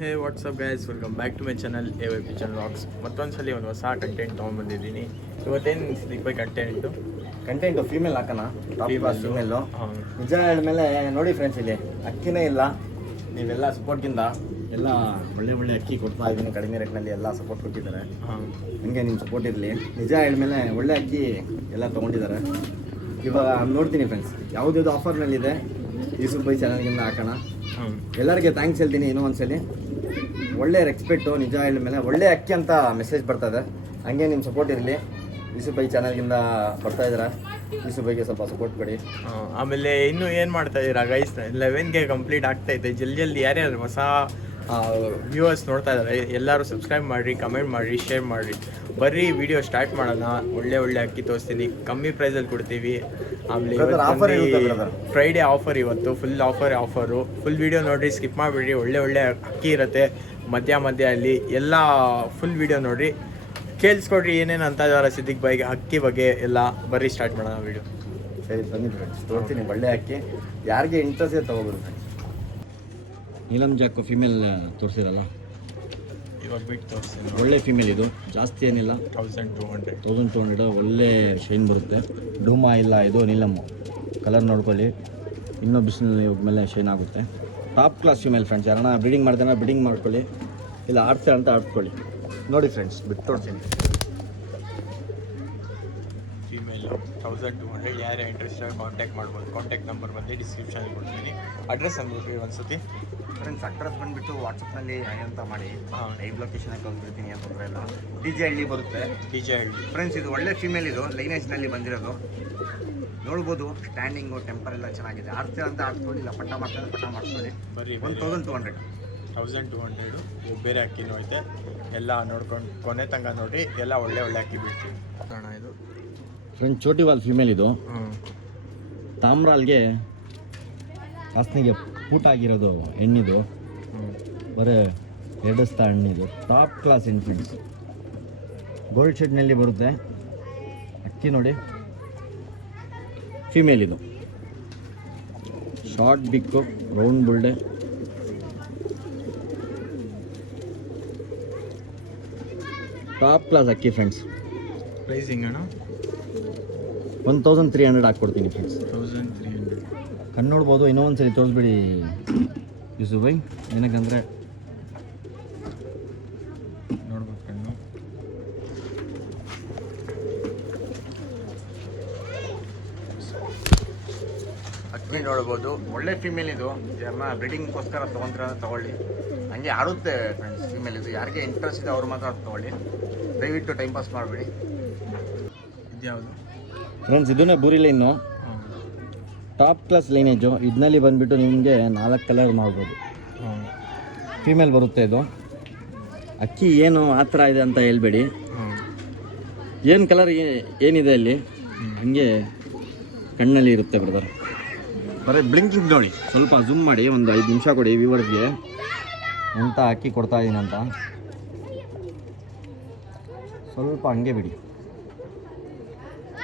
Hey what's up guys, welcome back to my channel AYP kitchen vlogs. ಮತ್ತೊಂದ್ಸಲಿ ಒಂದು ಹೊಸ content ತೊಗೊಂಡ್ಬಂದಿದ್ದೀನಿ. ಇವತ್ತೇನು ಸಿಗ್ಬೇಕು ಕಂಟೆಂಟು ಫೀಮೇಲ್ ಹಾಕೋಣ, ಟಾಪ್ ಕ್ಲಾಸ್ ಫೀಮೇಲು. ಹಾಂ, ನಿಜ ಹೇಳಿದ್ಮೇಲೆ ನೋಡಿ ಫ್ರೆಂಡ್ಸ್, ಇಲ್ಲಿ ಅಕ್ಕಿನೇ ಇಲ್ಲ. ನೀವೆಲ್ಲ ಸಪೋರ್ಟ್ಗಿಂತ ಎಲ್ಲ ಒಳ್ಳೆ ಅಕ್ಕಿ ಕೊಡ್ತಾ ಇದ್ದೀನಿ, ಕಡಿಮೆ ರೇಟ್ನಲ್ಲಿ ಎಲ್ಲ ಸಪೋರ್ಟ್ ಕೊಟ್ಟಿದ್ದಾರೆ. ಹಾಂ, ಹಂಗೆ ನಿಮ್ಮ ಸಪೋರ್ಟ್ ಇರಲಿ. ನಿಜ ಹೇಳಿದ್ಮೇಲೆ ಒಳ್ಳೆ ಅಕ್ಕಿ ಎಲ್ಲ ತೊಗೊಂಡಿದ್ದಾರೆ. ಇವಾಗ ನೋಡ್ತೀನಿ ಫ್ರೆಂಡ್ಸ್, ಯಾವುದ್ಯಾವುದು ಆಫರ್ನಲ್ಲಿದೆ ಯೂಸುಫ್ ಬೈ ಚಾನಲ್ಗಿಂದ ಹಾಕೋಣ. ಹಾಂ, ಎಲ್ಲರಿಗೆ ಥ್ಯಾಂಕ್ಸ್ ಹೇಳ್ತೀನಿ ಇನ್ನೂ ಒಂದ್ಸಲಿ. ಒಳ್ಳೆ ರೆಸ್ಪೆಕ್ಟು, ನಿಜ ಹೇಳಿದ್ಮೇಲೆ ಒಳ್ಳೆ ಅಕ್ಕಿ ಅಂತ ಮೆಸೇಜ್ ಬರ್ತದೆ. ಹಂಗೆ ನಿಮ್ಮ ಸಪೋರ್ಟ್ ಇರಲಿ. ಯೂಸುಫ್ ಬೈ ಚಾನಲ್ಗಿಂದ ಬರ್ತಾ ಇದ್ದಾರೆ, ಯೂಸುಫ್ ಬೈಗೆ ಸ್ವಲ್ಪ ಸಪೋರ್ಟ್ ಕೊಡಿ. ಆಮೇಲೆ ಇನ್ನೂ ಏನು ಮಾಡ್ತಾ ಇದ್ದೀರಾ ಗೈಸ್? 11ಗೆ ಕಂಪ್ಲೀಟ್ ಆಗ್ತಾಯಿದೆ. ಜಲ್ದಿ ಯಾರ್ಯಾರು ಹೊಸ ವ್ಯೂವರ್ಸ್ ನೋಡ್ತಾ ಇದ್ದಾರೆ ಎಲ್ಲರೂ ಸಬ್ಸ್ಕ್ರೈಬ್ ಮಾಡಿರಿ, ಕಮೆಂಟ್ ಮಾಡಿರಿ, ಶೇರ್ ಮಾಡಿರಿ. ಬರ್ರಿ ವಿಡಿಯೋ ಸ್ಟಾರ್ಟ್ ಮಾಡೋಣ. ಒಳ್ಳೆ ಅಕ್ಕಿ ತೋರಿಸ್ತೀನಿ, ಕಮ್ಮಿ ಪ್ರೈಸಲ್ಲಿ ಕೊಡ್ತೀವಿ. ಆಮೇಲೆ ಫ್ರೈಡೇ ಆಫರ್, ಇವತ್ತು ಫುಲ್ ಆಫರು. ಫುಲ್ ವಿಡಿಯೋ ನೋಡಿರಿ, ಸ್ಕಿಪ್ ಮಾಡಿಬಿಡ್ರಿ. ಒಳ್ಳೆ ಅಕ್ಕಿ ಇರುತ್ತೆ ಮಧ್ಯ ಅಲ್ಲಿ ಎಲ್ಲ. ಫುಲ್ ವಿಡಿಯೋ ನೋಡಿರಿ, ಕೇಳಿಸ್ಕೊಡ್ರಿ ಏನೇನು ಅಂತ ಇದ್ದಾರೆ ಸಿದ್ದಿಕ್ ಬೈಗೆ ಅಕ್ಕಿ ಬಗ್ಗೆ ಎಲ್ಲ. ಬರ್ರಿ ಸ್ಟಾರ್ಟ್ ಮಾಡೋಣ ವಿಡಿಯೋ. ಸರಿ ಬನ್ನಿ ಫ್ರೆಂಡ್ಸ್, ತೋರಿಸ್ತೀನಿ ಒಳ್ಳೆ ಅಕ್ಕಿ. ಯಾರಿಗೆ ಇಂಟ್ರೆಸ್ಟ್ ಇದೆ ತೊಗೋಬೋದು ಫ್ರೆಂಡ್ಸ್. ನೀಲಮ್ ಜಾಕು ಫೀಮೇಲ್ ತೋರಿಸಿರಲ್ಲ, ಇವಾಗ ಬಿಟ್ಟು ತೋರಿಸ್ತೀನಿ. ಒಳ್ಳೆ ಫೀಮೇಲ್ ಇದು, ಜಾಸ್ತಿ ಏನಿಲ್ಲ. 1200 ಒಳ್ಳೆ ಶೈನ್ ಬರುತ್ತೆ. ಡೂಮಾ ಇಲ್ಲ, ಇದು ನೀಲಮ್ಮು. ಕಲರ್ ನೋಡ್ಕೊಳ್ಳಿ, ಇನ್ನೂ ಬಿಸಿಲು ಮೇಲೆ ಶೈನ್ ಆಗುತ್ತೆ. Top class female friends. ಯಾರನ್ನ ಬ್ರೀಡಿಂಗ್ ಮಾಡ್ತಾನೆ ಬ್ರೀಡಿಂಗ್ ಮಾಡ್ಕೊಳ್ಳಿ, ಇಲ್ಲ ಆಡ್ತಾರೆ ಅಂತ ಆಡ್ಕೊಳ್ಳಿ. ನೋಡಿ ಫ್ರೆಂಡ್ಸ್, ಬಿಟ್ಟು ತೋರಿಸ್ತೀನಿ. ಫೀಮೇಲು 1200. ಯಾರೇ ಇಂಟ್ರೆಸ್ಟ್ ಕಾಂಟ್ಯಾಕ್ಟ್ ಮಾಡ್ಬೋದು. ಕಾಂಟ್ಯಾಕ್ಟ್ ನಂಬರ್ ಬಂದು ಡಿಸ್ಕ್ರಿಪ್ಷನಲ್ಲಿ ಕೊಡ್ತೀನಿ. ಅಡ್ರೆಸ್ ಅಂದ್ಬಿಟ್ಟು ಒಂದ್ಸತಿ ಫ್ರೆಂಡ್ಸ್, ಅಡ್ರೆಸ್ ಬಂದುಬಿಟ್ಟು ವಾಟ್ಸಪ್ನಲ್ಲಿ ಅಂತ ಮಾಡಿ. ಲೈವ್ ಲೊಕೇಶನ್ ಕಳ್ಸ್ಬಿಡ್ತೀನಿ, ಏನು ತೊಂದರೆ ಇಲ್ಲ. DJ ಹಳ್ಳಿ ಬರುತ್ತೆ. DJ ಹಳ್ಳಿ ಫ್ರೆಂಡ್ಸ್, ಇದು ಒಳ್ಳೆ ಫೀಮೇಲ್, ಇದು ಲೈನೇಜ್ನಲ್ಲಿ ಬಂದಿರೋದು. ನೋಡ್ಬೋದು, ಸ್ಟ್ಯಾಂಡಿಂಗು ಟೆಂಪರ್ ಎಲ್ಲ ಚೆನ್ನಾಗಿದೆ. ಆಡ್ತೀರ ಅಂತ ಆಡ್ಕೊಳ್ಳಿ, ಇಲ್ಲ ಪಟ್ಟ ಮಾಡಿಸ್ಕೊಳ್ಳಿ. ಬರೀ 1200. 1200. ಬೇರೆ ಅಕ್ಕಿನೂ ಐತೆ. ಎಲ್ಲ ನೋಡ್ಕೊಂಡು ಕೊನೆ ತನಕ ನೋಡಿ. ಎಲ್ಲ ಒಳ್ಳೆ ಅಕ್ಕಿ ಬಿಡ್ತೀವಿ. ಕಾರಣ ಇದು ಫ್ರೆಂಡ್ಸ್, ಚೋಟಿವಾಲ್ ಫೀಮೇಲ್ ಇದು. ತಾಮ್ರಾಲ್ಗೆ ವಾಸನೆಗೆ ಪೂಟ ಆಗಿರೋದು ಹೆಣ್ಣಿದು. ಬರೀ ಎಡಸ್ತಾ ಹಣ್ಣಿದು. ಟಾಪ್ ಕ್ಲಾಸ್ ಹೆಣ್ಣು ಫ್ರೆಂಡ್ಸ್. ಗೋಲ್ಡ್ ಶೇಡ್ನಲ್ಲಿ ಬರುತ್ತೆ ಅಕ್ಕಿ. ನೋಡಿ, ಫೀಮೇಲ್ ಇದು. ಶಾರ್ಟ್ ಬಿಕ್ಕು, ರೌಂಡ್ ಬುಲ್ಡೆ. ಟಾಪ್ ಕ್ಲಾಸ್ ಅಕ್ಕಿ ಫ್ರೆಂಡ್ಸ್. ಪ್ರೈಸಿಂಗ್ ಅಣ್ಣ 1300 ಹಾಕ್ಕೊಡ್ತೀನಿ ಫ್ರೆಂಡ್ಸ್. 1300. ಕಣ್ಣು ನೋಡ್ಬೋದು. ಇನ್ನೂ ಒಂದು ಸರಿ ತೋರಿಸ್ಬಿಡಿ ಯೂಸುಫ್ ಬೈ, ಏನಕ್ಕಂದರೆ ನೋಡ್ಬೇಕು ಕಣ್ಣು. ಅಕ್ಕಿ ನೋಡ್ಬೋದು, ಒಳ್ಳೆ ಫೀಮೇಲ್ ಇದು. ಯಾರನ್ನ ಬ್ರೀಡಿಂಗ್ಗೋಸ್ಕರ ತೊಗೊಳ್ಳಿ. ಹಂಗೆ ಆಡುತ್ತೆ ಫ್ರೆಂಡ್ಸ್ ಫೀಮೇಲ್ ಇದು. ಯಾರಿಗೆ ಇಂಟ್ರೆಸ್ಟ್ ಇದೆ ಅವ್ರು ಮಾತ್ರ ತೊಗೊಳ್ಳಿ. ದಯವಿಟ್ಟು ಟೈಮ್ ಪಾಸ್ ಮಾಡಬೇಡಿ. ಇದ್ಯಾವುದು ಫ್ರೆಂಡ್ಸ್? ಇದನ್ನೇ ಬೂರಿ ಲೈನು, ಟಾಪ್ ಕ್ಲಾಸ್ ಲೈನೇಜು. ಇದನ್ನಲ್ಲಿ ಬಂದುಬಿಟ್ಟು ನಿಮಗೆ 4 ಕಲರ್ ಮಾಡ್ಬೋದು. ಫೀಮೇಲ್ ಬರುತ್ತೆ ಇದು. ಅಕ್ಕಿ ಏನು ಆ ಥರ ಇದೆ ಅಂತ ಹೇಳ್ಬೇಡಿ. ಏನು ಕಲರ್ ಏನಿದೆ ಅಲ್ಲಿ ಹಂಗೆ ಕಣ್ಣಲ್ಲಿ ಇರುತ್ತೆ ಬ್ರದರ್. ಬರೀ ಬ್ಲಿಂಕಿಂಗ್ ನೋಡಿ, ಸ್ವಲ್ಪ ಝೂಮ್ ಮಾಡಿ ಒಂದು 5 ನಿಮಿಷ ಕೊಡಿ ವ್ಯೂವರ್ಸ್ಗೆ ಎಂತ ಅಕ್ಕಿ ಕೊಡ್ತಾ ಇದ್ದೀನಿ ಅಂತ. ಸ್ವಲ್ಪ ಹಂಗೆ ಬಿಡಿ,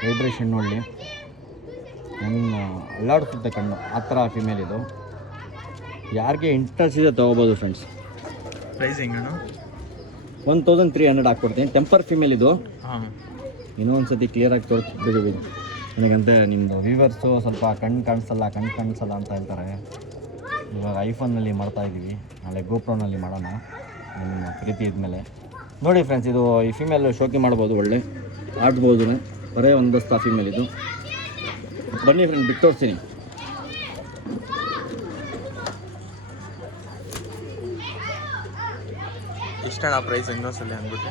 ವೈಬ್ರೇಷನ್ ನೋಡಿ. ನನ್ನ ಅಲ್ಲಾಡಿಸುತ್ತೆ ಕಣ್ಣು, ಆ ಥರ ಫೀಮೇಲ್ ಇದು. ಯಾರಿಗೆ ಇಂಟ್ರೆಸ್ಟ್ ಇದೆ ತೊಗೋಬೋದು ಫ್ರೆಂಡ್ಸ್. ಪ್ರೈಸಿಂಗ್ ಅಣ್ಣ 1300 ಹಾಕ್ಕೊಡ್ತೀನಿ. ಟೆಂಪರ್ ಫೀಮೇಲ್ ಇದು. ಹಾಂ, ಇನ್ನೂ ಒಂದು ಸತಿ ಕ್ಲಿಯರಾಗಿ ತೋರಿಸ್ಬಿಡಿ. ನನಗಂತೆ ನಿಮ್ಮದು ವ್ಯೂವರ್ಸು ಸ್ವಲ್ಪ ಕಣ್ಣು ಕಾಣಿಸಲ್ಲ ಅಂತ ಹೇಳ್ತಾರೆ. ಇವಾಗ ಐಫೋನಲ್ಲಿ ಮಾಡ್ತಾಯಿದ್ದೀವಿ, ನಾಳೆ ಗೋಪ್ರೋನಲ್ಲಿ ಮಾಡೋಣ ನಿಮ್ಮ ಪ್ರೀತಿ ಇದ್ಮೇಲೆ. ನೋಡಿ ಫ್ರೆಂಡ್ಸ್, ಇದು ಈ ಫೀಮೇಲ್ ಶೋಕಿ ಮಾಡ್ಬೋದು, ಒಳ್ಳೆ ಆಡ್ಬೋದು. ಬರೇ ಒಂದಸ್ತ ಫೀಮೇಲ್ ಇದು. ಬನ್ನಿ ಫ್ರೆಂಡ್, ಬಿಟ್ಟು ತೋರಿಸ್ತೀನಿ. ಎಷ್ಟಣ್ಣ ಪ್ರೈಸ್? ಇನ್ನೊಂದ್ಸಲ ಅಂದ್ಬಿಟ್ಟು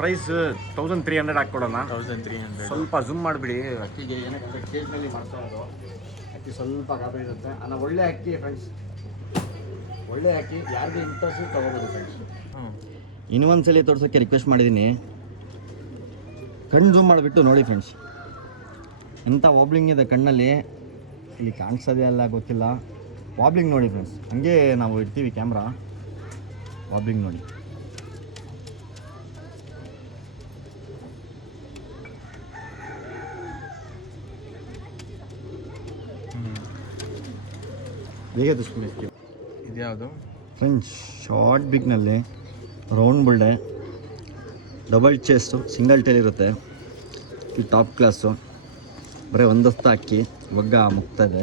ಪ್ರೈಸ್ 1300 ಹಾಕ್ಕೊಡೋಣ. 1300. ಸ್ವಲ್ಪ ಝೂಮ್ ಮಾಡಿಬಿಡಿ. ಅಕ್ಕಿಗೆ ಏನಕ್ಕೆ ಕೇಜ್ನಲ್ಲಿ ಮಾಡ್ತಾ ಇರೋದು, ಅಕ್ಕಿ ಸ್ವಲ್ಪ ಗಾಬರಿ ಇರುತ್ತೆ. ಒಳ್ಳೆ ಅಕ್ಕಿ ಫ್ರೆಂಡ್ಸ್, ಒಳ್ಳೆ ಅಕ್ಕಿ. ಯಾರಿಗೆ ಇಂಟ್ರೆಸ್ಟ್ ತೊಗೋಬೋದು ಫ್ರೆಂಡ್ಸ್. ಇನ್ನೂ ಒಂದ್ಸಲಿ ತೋರ್ಸೋಕ್ಕೆ ರಿಕ್ವೆಸ್ಟ್ ಮಾಡಿದ್ದೀನಿ. ಕಣ್ಣು ಝೂಮ್ ಮಾಡಿಬಿಟ್ಟು ನೋಡಿ ಫ್ರೆಂಡ್ಸ್, ಎಂಥ ವಾಬ್ಲಿಂಗ್ ಇದೆ ಕಣ್ಣಲ್ಲಿ. ಇಲ್ಲಿ ಕಾಣಿಸೋದೇ ಅಲ್ಲ ಗೊತ್ತಿಲ್ಲ. ವಾಬ್ಲಿಂಗ್ ನೋಡಿ ಫ್ರೆಂಡ್ಸ್, ಹಂಗೆ ನಾವು ಇಡ್ತೀವಿ ಕ್ಯಾಮ್ರಾ. ವಾಬ್ಲಿಂಗ್ ನೋಡಿ. ಹೇಗೆ ತೋರಿಸ್ಬಿಡಿ. ಇದ್ಯಾವುದು? ಫ್ರೆಂಡ್ಸ್ ಶಾರ್ಟ್ ಬಿಗ್ನಲ್ಲಿ ರೌಂಡ್ ಬುಲ್ಡೆ, ಡಬಲ್ ಚೆಸ್ಟು, ಸಿಂಗಲ್ ಟೇಲ್ ಇರುತ್ತೆ. ಈ ಟಾಪ್ ಕ್ಲಾಸು, ಬರೀ ಒಂದಸ್ತ ಅಕ್ಕಿ, ಒಗ್ಗ ಮುಗ್ತದೆ.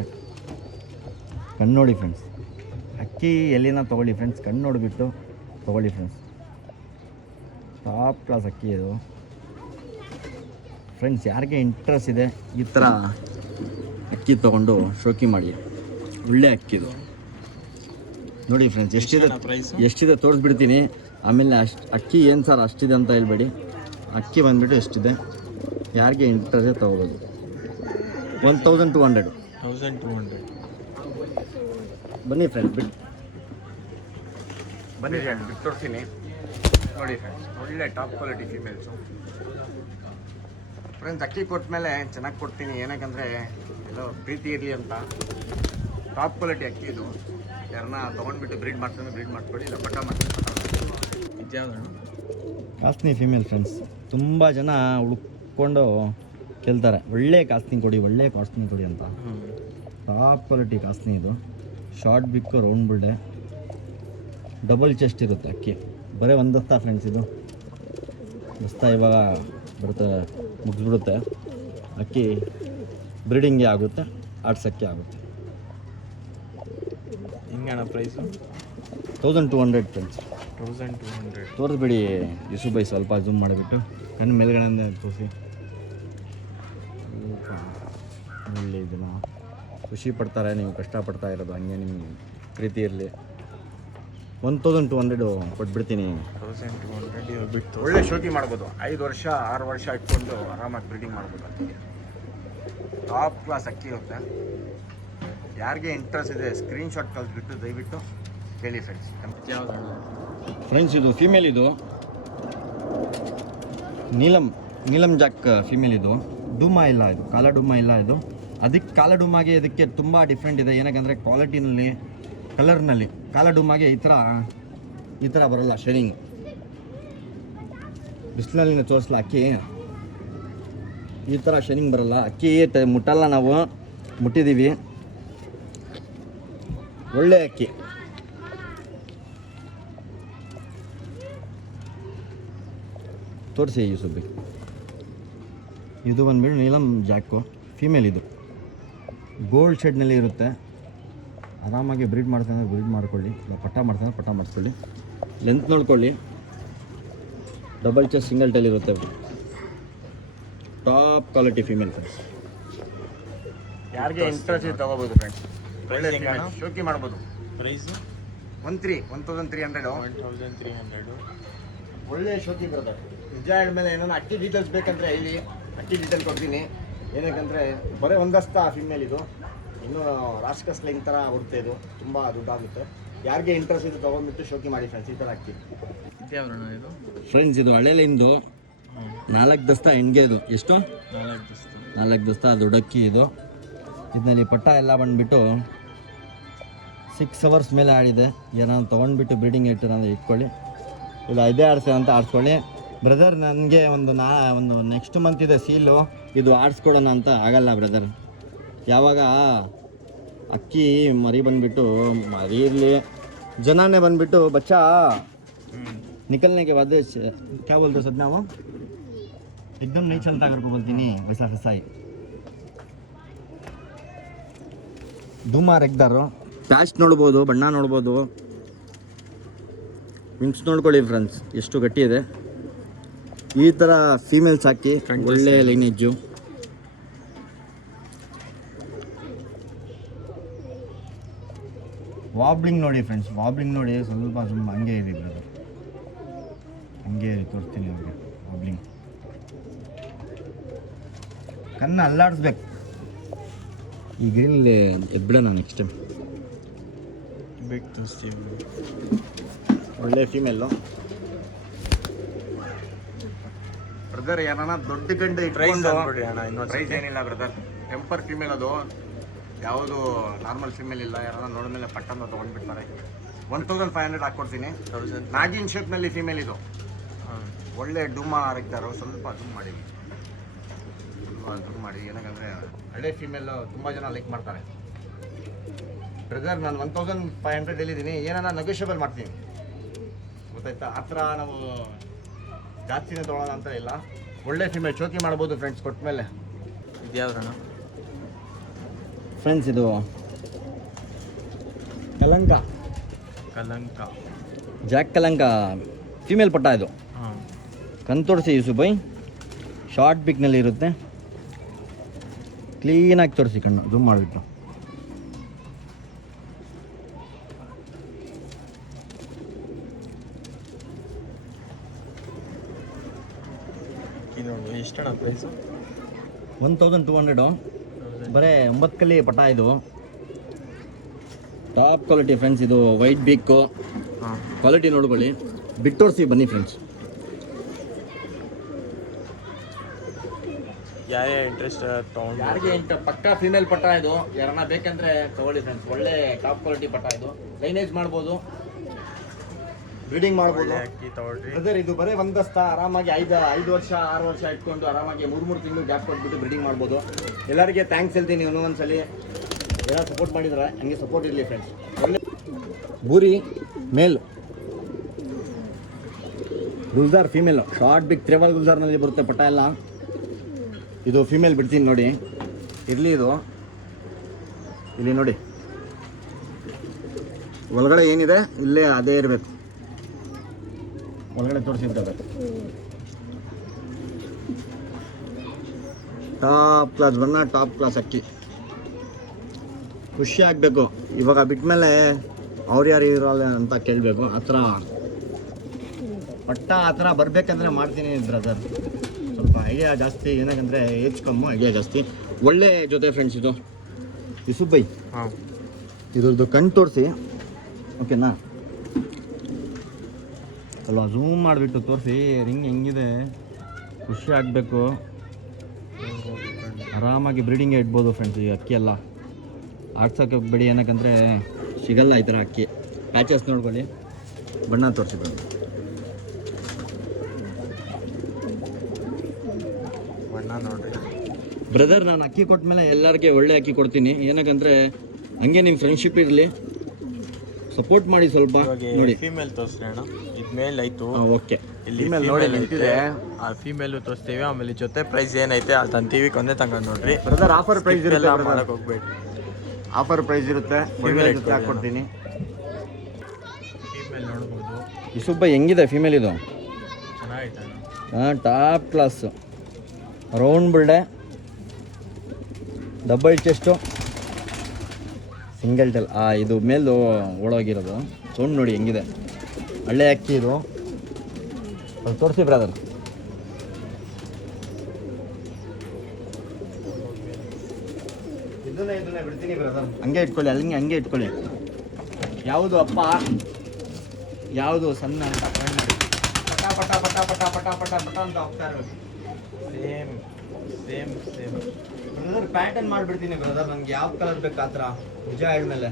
ಕಣ್ಣು ನೋಡಿ ಫ್ರೆಂಡ್ಸ್, ಅಕ್ಕಿ ಎಲ್ಲಿನ ತೊಗೊಳ್ಳಿ ಫ್ರೆಂಡ್ಸ್, ಕಣ್ಣು ನೋಡಿಬಿಟ್ಟು ತೊಗೊಳ್ಳಿ ಫ್ರೆಂಡ್ಸ್. ಟಾಪ್ ಕ್ಲಾಸ್ ಅಕ್ಕಿ ಇದು ಫ್ರೆಂಡ್ಸ್. ಯಾರಿಗೆ ಇಂಟ್ರೆಸ್ಟ್ ಇದೆ ಈ ಥರ ಅಕ್ಕಿ ತೊಗೊಂಡು ಶೋಕಿ ಮಾಡಿ, ಒಳ್ಳೆ ಅಕ್ಕಿ ಇದು ನೋಡಿ ಫ್ರೆಂಡ್ಸ್. ಎಷ್ಟಿದೆ ತೋರಿಸ್ಬಿಡ್ತೀನಿ. ಆಮೇಲೆ ಅಕ್ಕಿ ಏನು ಸರ್ ಅಷ್ಟಿದೆ ಅಂತ ಹೇಳ್ಬೇಡಿ. ಅಕ್ಕಿ ಬಂದುಬಿಟ್ಟು ಎಷ್ಟಿದೆ, ಯಾರಿಗೆ ಇಂಟ್ರೆಸ್ಟ್ ಇದೆ ತೊಗೋಬೋದು. 1200. ಬನ್ನಿ ಫ್ರೆಂಡ್ಸ್, ಬನ್ನಿ ಫ್ರೆಂಡ್ಸ್, ಬಿಟ್ಟು ತೋರಿಸ್ತೀನಿ ನೋಡಿ ಫ್ರೆಂಡ್ಸ್. ಒಳ್ಳೆ ಟಾಪ್ ಕ್ವಾಲಿಟಿ ಫೀಮೇಲ್ಸು ಫ್ರೆಂಡ್ಸ್. ಅಕ್ಕಿ ಕೊಟ್ಟ ಮೇಲೆ ಚೆನ್ನಾಗಿ ಕೊಡ್ತೀನಿ, ಏನಕ್ಕಂದರೆ ಎಲ್ಲೋ ಪ್ರೀತಿ ಇರಲಿ ಅಂತ. ಟಾಪ್ ಕ್ವಾಲಿಟಿ ಅಕ್ಕಿ ಇದು. ಯಾರನ್ನ ತೊಗೊಂಡ್ಬಿಟ್ಟು ಬ್ರೀಡ್ ಮಾಡ್ತಾನೆ ಬ್ರೀಡ್ ಮಾಡ್ಕೊಳ್ಳಿ, ಇಲ್ಲ ಪಟ್ಟ ಮಾಡ್ತಾರೆ. ಕಾಸ್ನಿ ಫೀಮೇಲ್ ಫ್ರೆಂಡ್ಸ್. ತುಂಬ ಜನ ಹುಡ್ಕೊಂಡು ಕೇಳ್ತಾರೆ, ಒಳ್ಳೆ ಕಾಸ್ನಿ ಕೊಡಿ, ಒಳ್ಳೆ ಕಾಸ್ನಿ ಕೊಡಿ ಅಂತ. ಟಾಪ್ ಕ್ವಾಲಿಟಿ ಕಾಸ್ನಿ ಇದು. ಶಾರ್ಟ್ ಬಿಕ್ಕು, ರೌಂಡ್ ಬುಲ್ಡೆ, ಡಬಲ್ ಚೆಸ್ಟ್ ಇರುತ್ತೆ ಅಕ್ಕಿ. ಬರೀ ಒಂದಸ್ತ ಫ್ರೆಂಡ್ಸ್ ಇದು. ದಸ್ತ ಇವಾಗ ಬರುತ್ತೆ, ಮುಗಿಸ್ಬಿಡುತ್ತೆ. ಅಕ್ಕಿ ಬ್ರೀಡಿಂಗ್ಗೆ ಆಗುತ್ತೆ, ಆಡ್ಸೋಕ್ಕೆ ಆಗುತ್ತೆ. ಹಿಂಗಣ ಪ್ರೈಸು 1200 ಫ್ರೆಂಡ್ಸ್. 1200. ತೋರಿಸ್ಬಿಡಿ ಯೂಸುಫ್ ಸ್ವಲ್ಪ ಜೂಮ್ ಮಾಡಿಬಿಟ್ಟು, ಕಣ್ಣು ಮೇಲ್ಗಡೆಯಿಂದ ತೋರಿಸಿ. ಒಳ್ಳೆ ಇದನ್ನು ಖುಷಿ ಪಡ್ತಾರೆ, ನೀವು ಕಷ್ಟಪಡ್ತಾ ಇರೋದು, ಹಂಗೆ ನಿಮ್ಗೆ ಪ್ರೀತಿ ಇರಲಿ. 1200 ಕೊಟ್ಬಿಡ್ತೀನಿ. 1200 ಬಿಟ್ಟು ಒಳ್ಳೆ ಶೋಕಿ ಮಾಡ್ಬೋದು. 5 ವರ್ಷ 6 ವರ್ಷ ಇಟ್ಕೊಂಡು ಆರಾಮಾಗಿ ಬ್ರೀಡಿಂಗ್ ಮಾಡ್ಬೋದು. ಅಕ್ಕಿಗೆ ಟಾಪ್ ಕ್ಲಾಸ್ ಅಕ್ಕಿ ಇರುತ್ತೆ. ಯಾರಿಗೆ ಇಂಟ್ರೆಸ್ಟ್ ಇದೆ ಸ್ಕ್ರೀನ್ಶಾಟ್ ಕಳಿಸ್ಬಿಟ್ಟು ದಯವಿಟ್ಟು ಕೇಳಿ ಫ್ರೆಂಡ್ಸ್. ಫ್ರೆಂಡ್ಸ್ ಇದು ಫೀಮೇಲ್, ಇದು ನೀಲಮ್ ಜಾಕ್ ಫೀಮೇಲ್. ಇದು ಡುಮಾ ಇಲ್ಲ, ಇದು ಕಾಲ ಡುಮಾ ಇಲ್ಲ. ಇದು ಅದಕ್ಕೆ ಕಾಲ ಡುಮಾಗೆ ಇದಕ್ಕೆ ತುಂಬ ಡಿಫ್ರೆಂಟ್ ಇದೆ. ಏನಕ್ಕಂದರೆ ಕ್ವಾಲಿಟಿನಲ್ಲಿ, ಕಲರ್ನಲ್ಲಿ ಕಾಲ ಡುಮಾಗೆ ಈ ಥರ ಬರೋಲ್ಲ ಶೈನಿಂಗ್. ಬಿಸಿಲಲ್ಲಿ ತೋರಿಸ್ಲ ಅಕ್ಕಿ, ಈ ಥರ ಶೈನಿಂಗ್ ಬರೋಲ್ಲ. ಅಕ್ಕಿ ಮುಟ್ಟಲ್ಲ, ನಾವು ಮುಟ್ಟಿದ್ದೀವಿ. ಒಳ್ಳೆ ಅಕ್ಕಿ. ತೋರಿಸಿ ಯೂಸುಫ್. ಇದು ಬಂದ್ಬಿಟ್ಟು ನೀಲಮ್ ಜಾಕು ಫೀಮೇಲ್. ಇದು ಗೋಲ್ಡ್ ಶೇಡ್ನಲ್ಲಿ ಇರುತ್ತೆ. ಆರಾಮಾಗಿ ಬ್ರೀಡ್ ಮಾಡ್ತಾನೆ ಬ್ರೀಡ್ ಮಾಡ್ಕೊಳ್ಳಿ, ಇಲ್ಲ ಪಟ್ಟ ಮಾಡ್ತಾನೆ ಪಟ್ಟ ಮಾಡಿಸ್ಕೊಳ್ಳಿ. ಲೆಂತ್ ನೋಡ್ಕೊಳ್ಳಿ. ಡಬಲ್ ಚೆಸ್ಟ್, ಸಿಂಗಲ್ ಟೈಲ್ ಇರುತ್ತೆ. Top quality female friends. ಯಾರಿಗೆ ಇಂಟ್ರೆಸ್ಟ್ ಇದೆ ತೊಗೋಬೋದು ಫ್ರೆಂಡ್ಸ್. ಒಳ್ಳೆ ಶೋಕಿ ಮಾಡ್ಬೋದು. ಪ್ರೈಸು 1300. ಒಳ್ಳೆ ಶೋಕಿ ಬರುತ್ತೆ. ನಿಜ ಹೇಳಿದ್ಮೇಲೆ ಏನಾದ್ರು ಅಕ್ಕಿ ಡೀಟೇಲ್ಸ್ ಬೇಕಂದರೆ ಇಲ್ಲಿ ಅಕ್ಕಿ ಡೀಟೇಲ್ ಕೊಡ್ತೀನಿ. ಏನಕ್ಕಂದರೆ ಬರೀ ಒಂದಸ್ತ ಫಿಮೇಲ್ ಇದು. ಇನ್ನೂ ರಾಷ್ಟ್ರ ಸ್ಲೈನ್ ಥರ ಹುಡುತ್ತೆ. ಇದು ತುಂಬ ದುಡ್ಡಾಗುತ್ತೆ. ಯಾರಿಗೆ ಇಂಟ್ರೆಸ್ಟ್ ಇದೆ ತೊಗೊಂಡ್ಬಿಟ್ಟು ಶೋಕಿ ಮಾಡಿ ಫ್ರೆಂಡ್ಸ್. ಈ ಥರ ಅಕ್ಕಿ ಇದು ಫ್ರೆಂಡ್ಸ್. ಇದು ಹಳೆ ಲೈನ್ದು 4 ದಸ್ತ ಹೆಣ್ಗೆ. ಇದು ಎಷ್ಟು? 4 ದಸ್ತ ದೊಡ್ಡಕ್ಕಿ ಇದು. ಇದರಲ್ಲಿ ಪಟ್ಟ ಎಲ್ಲ ಬಂದುಬಿಟ್ಟು 6 ಅವರ್ಸ್ ಮೇಲೆ ಆಡಿದೆ. ಏನಾದ್ರು ತೊಗೊಂಡ್ಬಿಟ್ಟು ಬ್ರೀಡಿಂಗ್ ಇಟ್ಟಿರೋದು ಇಟ್ಕೊಳ್ಳಿ, ಇಲ್ಲ ಇದೇ ಆಡ್ಸೆ ಅಂತ ಆಡಿಸ್ಕೊಳ್ಳಿ. ಬ್ರದರ್, ನನಗೆ ಒಂದು ನೆಕ್ಸ್ಟ್ ಮಂತ್ ಇದೆ ಸೀಲು, ಇದು ಆಡಿಸ್ಕೊಡೋಣ ಅಂತ ಆಗಲ್ಲ ಬ್ರದರ್. ಯಾವಾಗ ಅಕ್ಕಿ ಮರಿ ಬಂದುಬಿಟ್ಟು, ಮರಿ ಇರಲಿ ಜನನೇ ಬಂದುಬಿಟ್ಟು ಬಚ್ಚಾ निकलने के बाद क्या बोलते हो सदना, वो एकदम नहीं चलता करके बोलती नहीं, वैसा फंसा है. ಧೂಮಾರ್ ಎಗ್ದಾರು. ಪ್ಯಾಚ್ ನೋಡ್ಬೋದು, ಬಣ್ಣ ನೋಡ್ಬೋದು, ವಿಂಗ್ಸ್ ನೋಡ್ಕೊಳ್ಳಿ ಫ್ರೆಂಡ್ಸ್ ಎಷ್ಟು ಗಟ್ಟಿ ಇದೆ. ಈ ಥರ ಫೀಮೇಲ್ಸ್ ಹಾಕಿ ಒಳ್ಳೆ ಲೈನೇಜು. ವಾಬ್ಲಿಂಗ್ ನೋಡಿ ಫ್ರೆಂಡ್ಸ್, ವಾಬ್ಲಿಂಗ್ ನೋಡಿ. ಸ್ವಲ್ಪ ತುಂಬ ಹಂಗೆ ಇದೆ ಬ್ರದರ್, ಹಂಗೆ ತೋರಿಸ್ತೀನಿ ಅವ್ರಿಗೆ. ವಾಬ್ಲಿಂಗ್ ಕಣ್ಣು ಅಲ್ಲಾಡಿಸ್ಬೇಕು. ಈಗ ಇಲ್ಲಿ ಎದ್ಬಿಡೋಣ ನೆಕ್ಸ್ಟ್ ಟೈಮ್. ಬೇಕು ತೋರಿಸ್ತೀವಿ. ಒಳ್ಳೆ ಫೀಮೇಲು ಬ್ರದರ್. ಏನಾನ ದೊಡ್ಡ ಗಂಡು ಪ್ರೈಸ್ ಪ್ರೈಸ್ ಏನಿಲ್ಲ ಬ್ರದರ್. ಟೆಂಪರ್ ಫೀಮೇಲ್ ಅದು, ಯಾವುದು ನಾರ್ಮಲ್ ಫೀಮೇಲ್ ಇಲ್ಲ. ಯಾರನ್ನ ನೋಡಿದ್ಮೇಲೆ ಪಟ್ಟಂತ ತೊಗೊಂಡ್ಬಿಡ್ತಾರೆ. 1500 ಹಾಕ್ಕೊಡ್ತೀನಿ. ನಾಗಿನ್ ಶೇಪ್ನಲ್ಲಿ ಫೀಮೇಲ್ ಇದು. ಒಳ್ಳೆ ಡುಮಾ ಹಾಕಿದಾರು. ಸ್ವಲ್ಪ ಝೂಮ್ ಮಾಡಿ, ಝೂಮ್ ಮಾಡಿ. ಏನಕ್ಕಂದರೆ ಹಳೆ ಫೀಮೇಲ್ ತುಂಬ ಜನ ಲೈಕ್ ಮಾಡ್ತಾರೆ. ಬ್ರದರ್ ನಾನು 1500 ಹೇಳಿದ್ದೀನಿ, ಏನಾರ ನೆಗೋಷಿಯಬಲ್ ಮಾಡ್ತೀನಿ ಗೊತ್ತಾಯ್ತಾ. ಆ ಥರ ನಾವು ಜಾಸ್ತಿನೇ ತೊಗೊಳೋಣ ಅಂತ ಇಲ್ಲ. ಒಳ್ಳೆ ಫಿಮೇಲ್ ಚೋಕಿ ಮಾಡ್ಬೋದು ಫ್ರೆಂಡ್ಸ್ ಕೊಟ್ಟ ಮೇಲೆ. ಇದ್ಯಾವ್ರಣ? ಫ್ರೆಂಡ್ಸ್ ಇದು ಕಲಂಕ, ಜಾಕ್ ಕಲಂಕ ಫಿಮೇಲ್ ಪಟ್ಟ ಇದು. ಹಾಂ, ಕಣ್ ತೋರಿಸಿ ಯೂಸುಫೈ. ಶಾರ್ಟ್ ಪಿಕ್ನಲ್ಲಿ ಇರುತ್ತೆ, ಕ್ಲೀನಾಗಿ ತೋರಿಸಿ ಕಣ್ಣು ಝೂಮ್ ಮಾಡಿಬಿಟ್ಟು. ಇದು ನೋಡಿ ಎಷ್ಟಣ್ಣ ಪ್ರೈಸು? 1200. ಬರೀ 9 ಕಲ್ಲಿ ಪಟ ಇದು. Top quality friends. ಇದು ವೈಟ್ ಬಿಕ್ಕು ಹಾಂ, ಕ್ವಾಲಿಟಿ ನೋಡ್ಕೊಳ್ಳಿ. ಬಿಟ್ಟೋರ್ಸಿ ಬನ್ನಿ ಫ್ರೆಂಡ್ಸ್. ಯಾರೇ ಇಂಟ್ರೆಸ್ಟ್ ತೊಗೊಂಡು ಯಾರಿಗೆ ಪಕ್ಕ ಫಿಮೇಲ್ ಪಟ್ಟ ಇದು, ಯಾರನ್ನ ಬೇಕಂದ್ರೆ ತಗೊಳ್ಳಿ ಫ್ರೆಂಡ್ಸ್. ಒಳ್ಳೆ ಟಾಪ್ ಕ್ವಾಲಿಟಿ ಪಟ್ಟ ಇದು. ಲೈನೇಜ್ ಮಾಡ್ಬೋದು, ಬ್ರೀಡಿಂಗ್ ಮಾಡ್ಬೋದು. ಅಕ್ಕಿ ತೊಗೊಳ್ರಿ. ಬ್ರದರ್ ಇದು ಬರೀ ಒಂದಸ್ತ ಆರಾಮಾಗಿ 5 ವರ್ಷ 6 ವರ್ಷ ಇಟ್ಕೊಂಡು ಆರಾಮಾಗಿ 3 ತಿಂಗಳು ಗ್ಯಾಪ್ ಕೊಟ್ಬಿಟ್ಟು ಬ್ರೀಡಿಂಗ್ ಮಾಡ್ಬೋದು. ಎಲ್ಲರಿಗೆ ಥ್ಯಾಂಕ್ಸ್ ಹೇಳ್ತೀನಿ. ಒಂದ್ಸಲಿ ಎಲ್ಲ ಸಪೋರ್ಟ್ ಮಾಡಿದ್ರೆ ಹಂಗೆ ಸಪೋರ್ಟ್ ಇರಲಿ ಫ್ರೆಂಡ್ಸ್. ಒಳ್ಳೆ ಬೂರಿ ಮೇಲ್, ಗುಲ್ದಾರ್ ಫಿಮೇಲ್. ಶಾರ್ಟ್ ಬಿಗ್ ಟ್ರೆವಲ್ ಗುಲ್ದಾರ್ನಲ್ಲಿ ಬರುತ್ತೆ ಪಟ್ಟ ಎಲ್ಲ. ಇದು ಫಿಮೇಲ್ ಬಿಡ್ತೀನಿ ನೋಡಿ, ಇರಲಿ ಇದು. ಇಲ್ಲಿ ನೋಡಿ ಒಳಗಡೆ ಏನಿದೆ ಇಲ್ಲೇ ಅದೇ ಇರಬೇಕು. ಒಳಗಡೆ ತೋರಿಸಿದ್ದಾರೆ. ಟಾಪ್ ಕ್ಲಾಸ್ ಬಣ್ಣ, ಟಾಪ್ ಕ್ಲಾಸ್ ಅಕ್ಕಿ. ಖುಷಿ ಆಗಬೇಕು. ಇವಾಗ ಬಿಟ್ಮೇಲೆ ಅವ್ರು ಯಾರು ಇರೋಲ್ಲ ಅಂತ ಕೇಳಬೇಕು. ಆ ಥರ ಪಟ್ಟ ಆ ಥರ ಬರಬೇಕಂದ್ರೆ ಮಾಡ್ತೀನಿ ಬ್ರದರ್. ಸ್ವಲ್ಪ ಐಡಿಯಾ ಜಾಸ್ತಿ, ಏನಕ್ಕಂದರೆ ಏಜ್ ಕಮ್ಮು, ಐಡಿಯಾ ಜಾಸ್ತಿ. ಒಳ್ಳೆ ಜೊತೆ ಫ್ರೆಂಡ್ಸ್ ಇದು. ಯೂಸುಫ್ ಬೈ ಹಾಂ, ಇದ್ರದ್ದು ಕಣ್ಣು ತೋರಿಸಿ, ಓಕೆನಾ? ಅಲ್ವಾ, ಝೂಮ್ ಮಾಡಿಬಿಟ್ಟು ತೋರಿಸಿ. ರಿಂಗ್ ಹೆಂಗಿದೆ, ಖುಷಿ ಆಗಬೇಕು. ಆರಾಮಾಗಿ ಬ್ರೀಡಿಂಗೇ ಇಡ್ಬೋದು ಫ್ರೆಂಡ್ಸ್. ಈ ಅಕ್ಕಿ ಎಲ್ಲ ಆಡ್ಸೋಕ್ಕೆ ಬಿಡಿ, ಏನಕ್ಕಂದರೆ ಸಿಗಲ್ಲ ಈ ಥರ ಅಕ್ಕಿ. ಪ್ಯಾಚಸ್ ನೋಡ್ಕೊಳ್ಳಿ, ಬಣ್ಣ ತೋರಿಸಿ ಬನ್ನಿ. ಬಣ್ಣ ನೋಡ್ರಿ ಬ್ರದರ್. ನಾನು ಅಕ್ಕಿ ಕೊಟ್ಟ ಮೇಲೆ ಎಲ್ಲರಿಗೆ ಒಳ್ಳೆ ಅಕ್ಕಿ ಕೊಡ್ತೀನಿ, ಏನಕ್ಕಂದರೆ ಹಂಗೆ ನಿಮ್ಮ ಫ್ರೆಂಡ್ಶಿಪ್ ಇರಲಿ. ಸಪೋರ್ಟ್ ಮಾಡಿ ಸ್ವಲ್ಪ. ನೋಡಿ ಫೀಮೇಲ್ ತೋರಿಸ್ರಿ ಅಣ್ಣ. ಇದು ಮೇಲ್ ಆಯ್ತು, ಓಕೆ. ಇಲ್ಲಿ ಫೀಮೇಲ್ ನೋಡಿ ನಿಂತಿದೆ. ಆ ಫೀಮೇಲು ತೋರಿಸ್ತೀವಿ. ಆಮೇಲೆ ಜೊತೆ ಪ್ರೈಸ್ ಏನೈತೆ ಅದು ಅಂತೀವಿ. ಕೊಂದೆ ತಗೊಂಡು ನೋಡ್ರಿ ಬ್ರದರ್. ಆಫರ್ ಪ್ರೈಸ್ ಎಲ್ಲ ಇರುತ್ತೆ, ಮಾಡಕ್ಕೆ ಹೋಗ್ಬೇಡಿ. ಆಫರ್ ಪ್ರೈಸ್ ಇರುತ್ತೆ. Female ಜೊತೆ ಹಾಕ್ಕೊಡ್ತೀನಿ. ಫೀಮೇಲ್ ನೋಡ್ಬೋದು, ಯೂಸುಫ್ ಬೈ ಹೆಂಗಿದೆ ಫಿಮೇಲ್ ಇದು? ಚೆನ್ನಾಗೈತೆ ಅಣ್ಣ. ಹಾಂ, ಟಾಪ್ ಕ್ಲಾಸ್. ರೌಂಡ್ ಬಿಲ್ಡೆ, ಡಬಲ್ ಚೆಸ್ಟು, ಸಿಂಗಲ್ ಟೆಲ್. ಇದು ಮೇಲು ಓಡೋಗಿರೋದು. ಸೌಂಡ್ ನೋಡಿ ಹೆಂಗಿದೆ. ಹಳ್ಳೆ ಅಕ್ಕಿ ಇದು. ಅದು ತೋರಿಸಿ ಬ್ರದರ್. ಇದನ್ನೇ ಬಿಡ್ತೀನಿ ಬ್ರದರ್. ಹಂಗೆ ಇಟ್ಕೊಳ್ಳಿ, ಹಂಗೆ ಇಟ್ಕೊಳ್ಳಿ. ಯಾವುದು ಅಪ್ಪ, ಯಾವುದು ಸಣ್ಣ ಅಂತ ಪಾಯಿಂಟ್ ಮಾಡಿ. ಪಟ ಪಟ ಪಟ ಪಟ ಪಟ ಪಟ ಪಟ ಅಂತ ಹೋಗ್ತಾ ಇರಬೇಕು. ಸೇಮ್ ಬ್ರದರ್ ಪ್ಯಾಟರ್ನ್ ಮಾಡಿಬಿಡ್ತೀನಿ ಬ್ರದರ್. ನನಗೆ ಯಾವ ಕಲರ್ ಬೇಕು ಆ ಥರ. ನಿಜ ಹೇಳಿದ್ಮೇಲೆ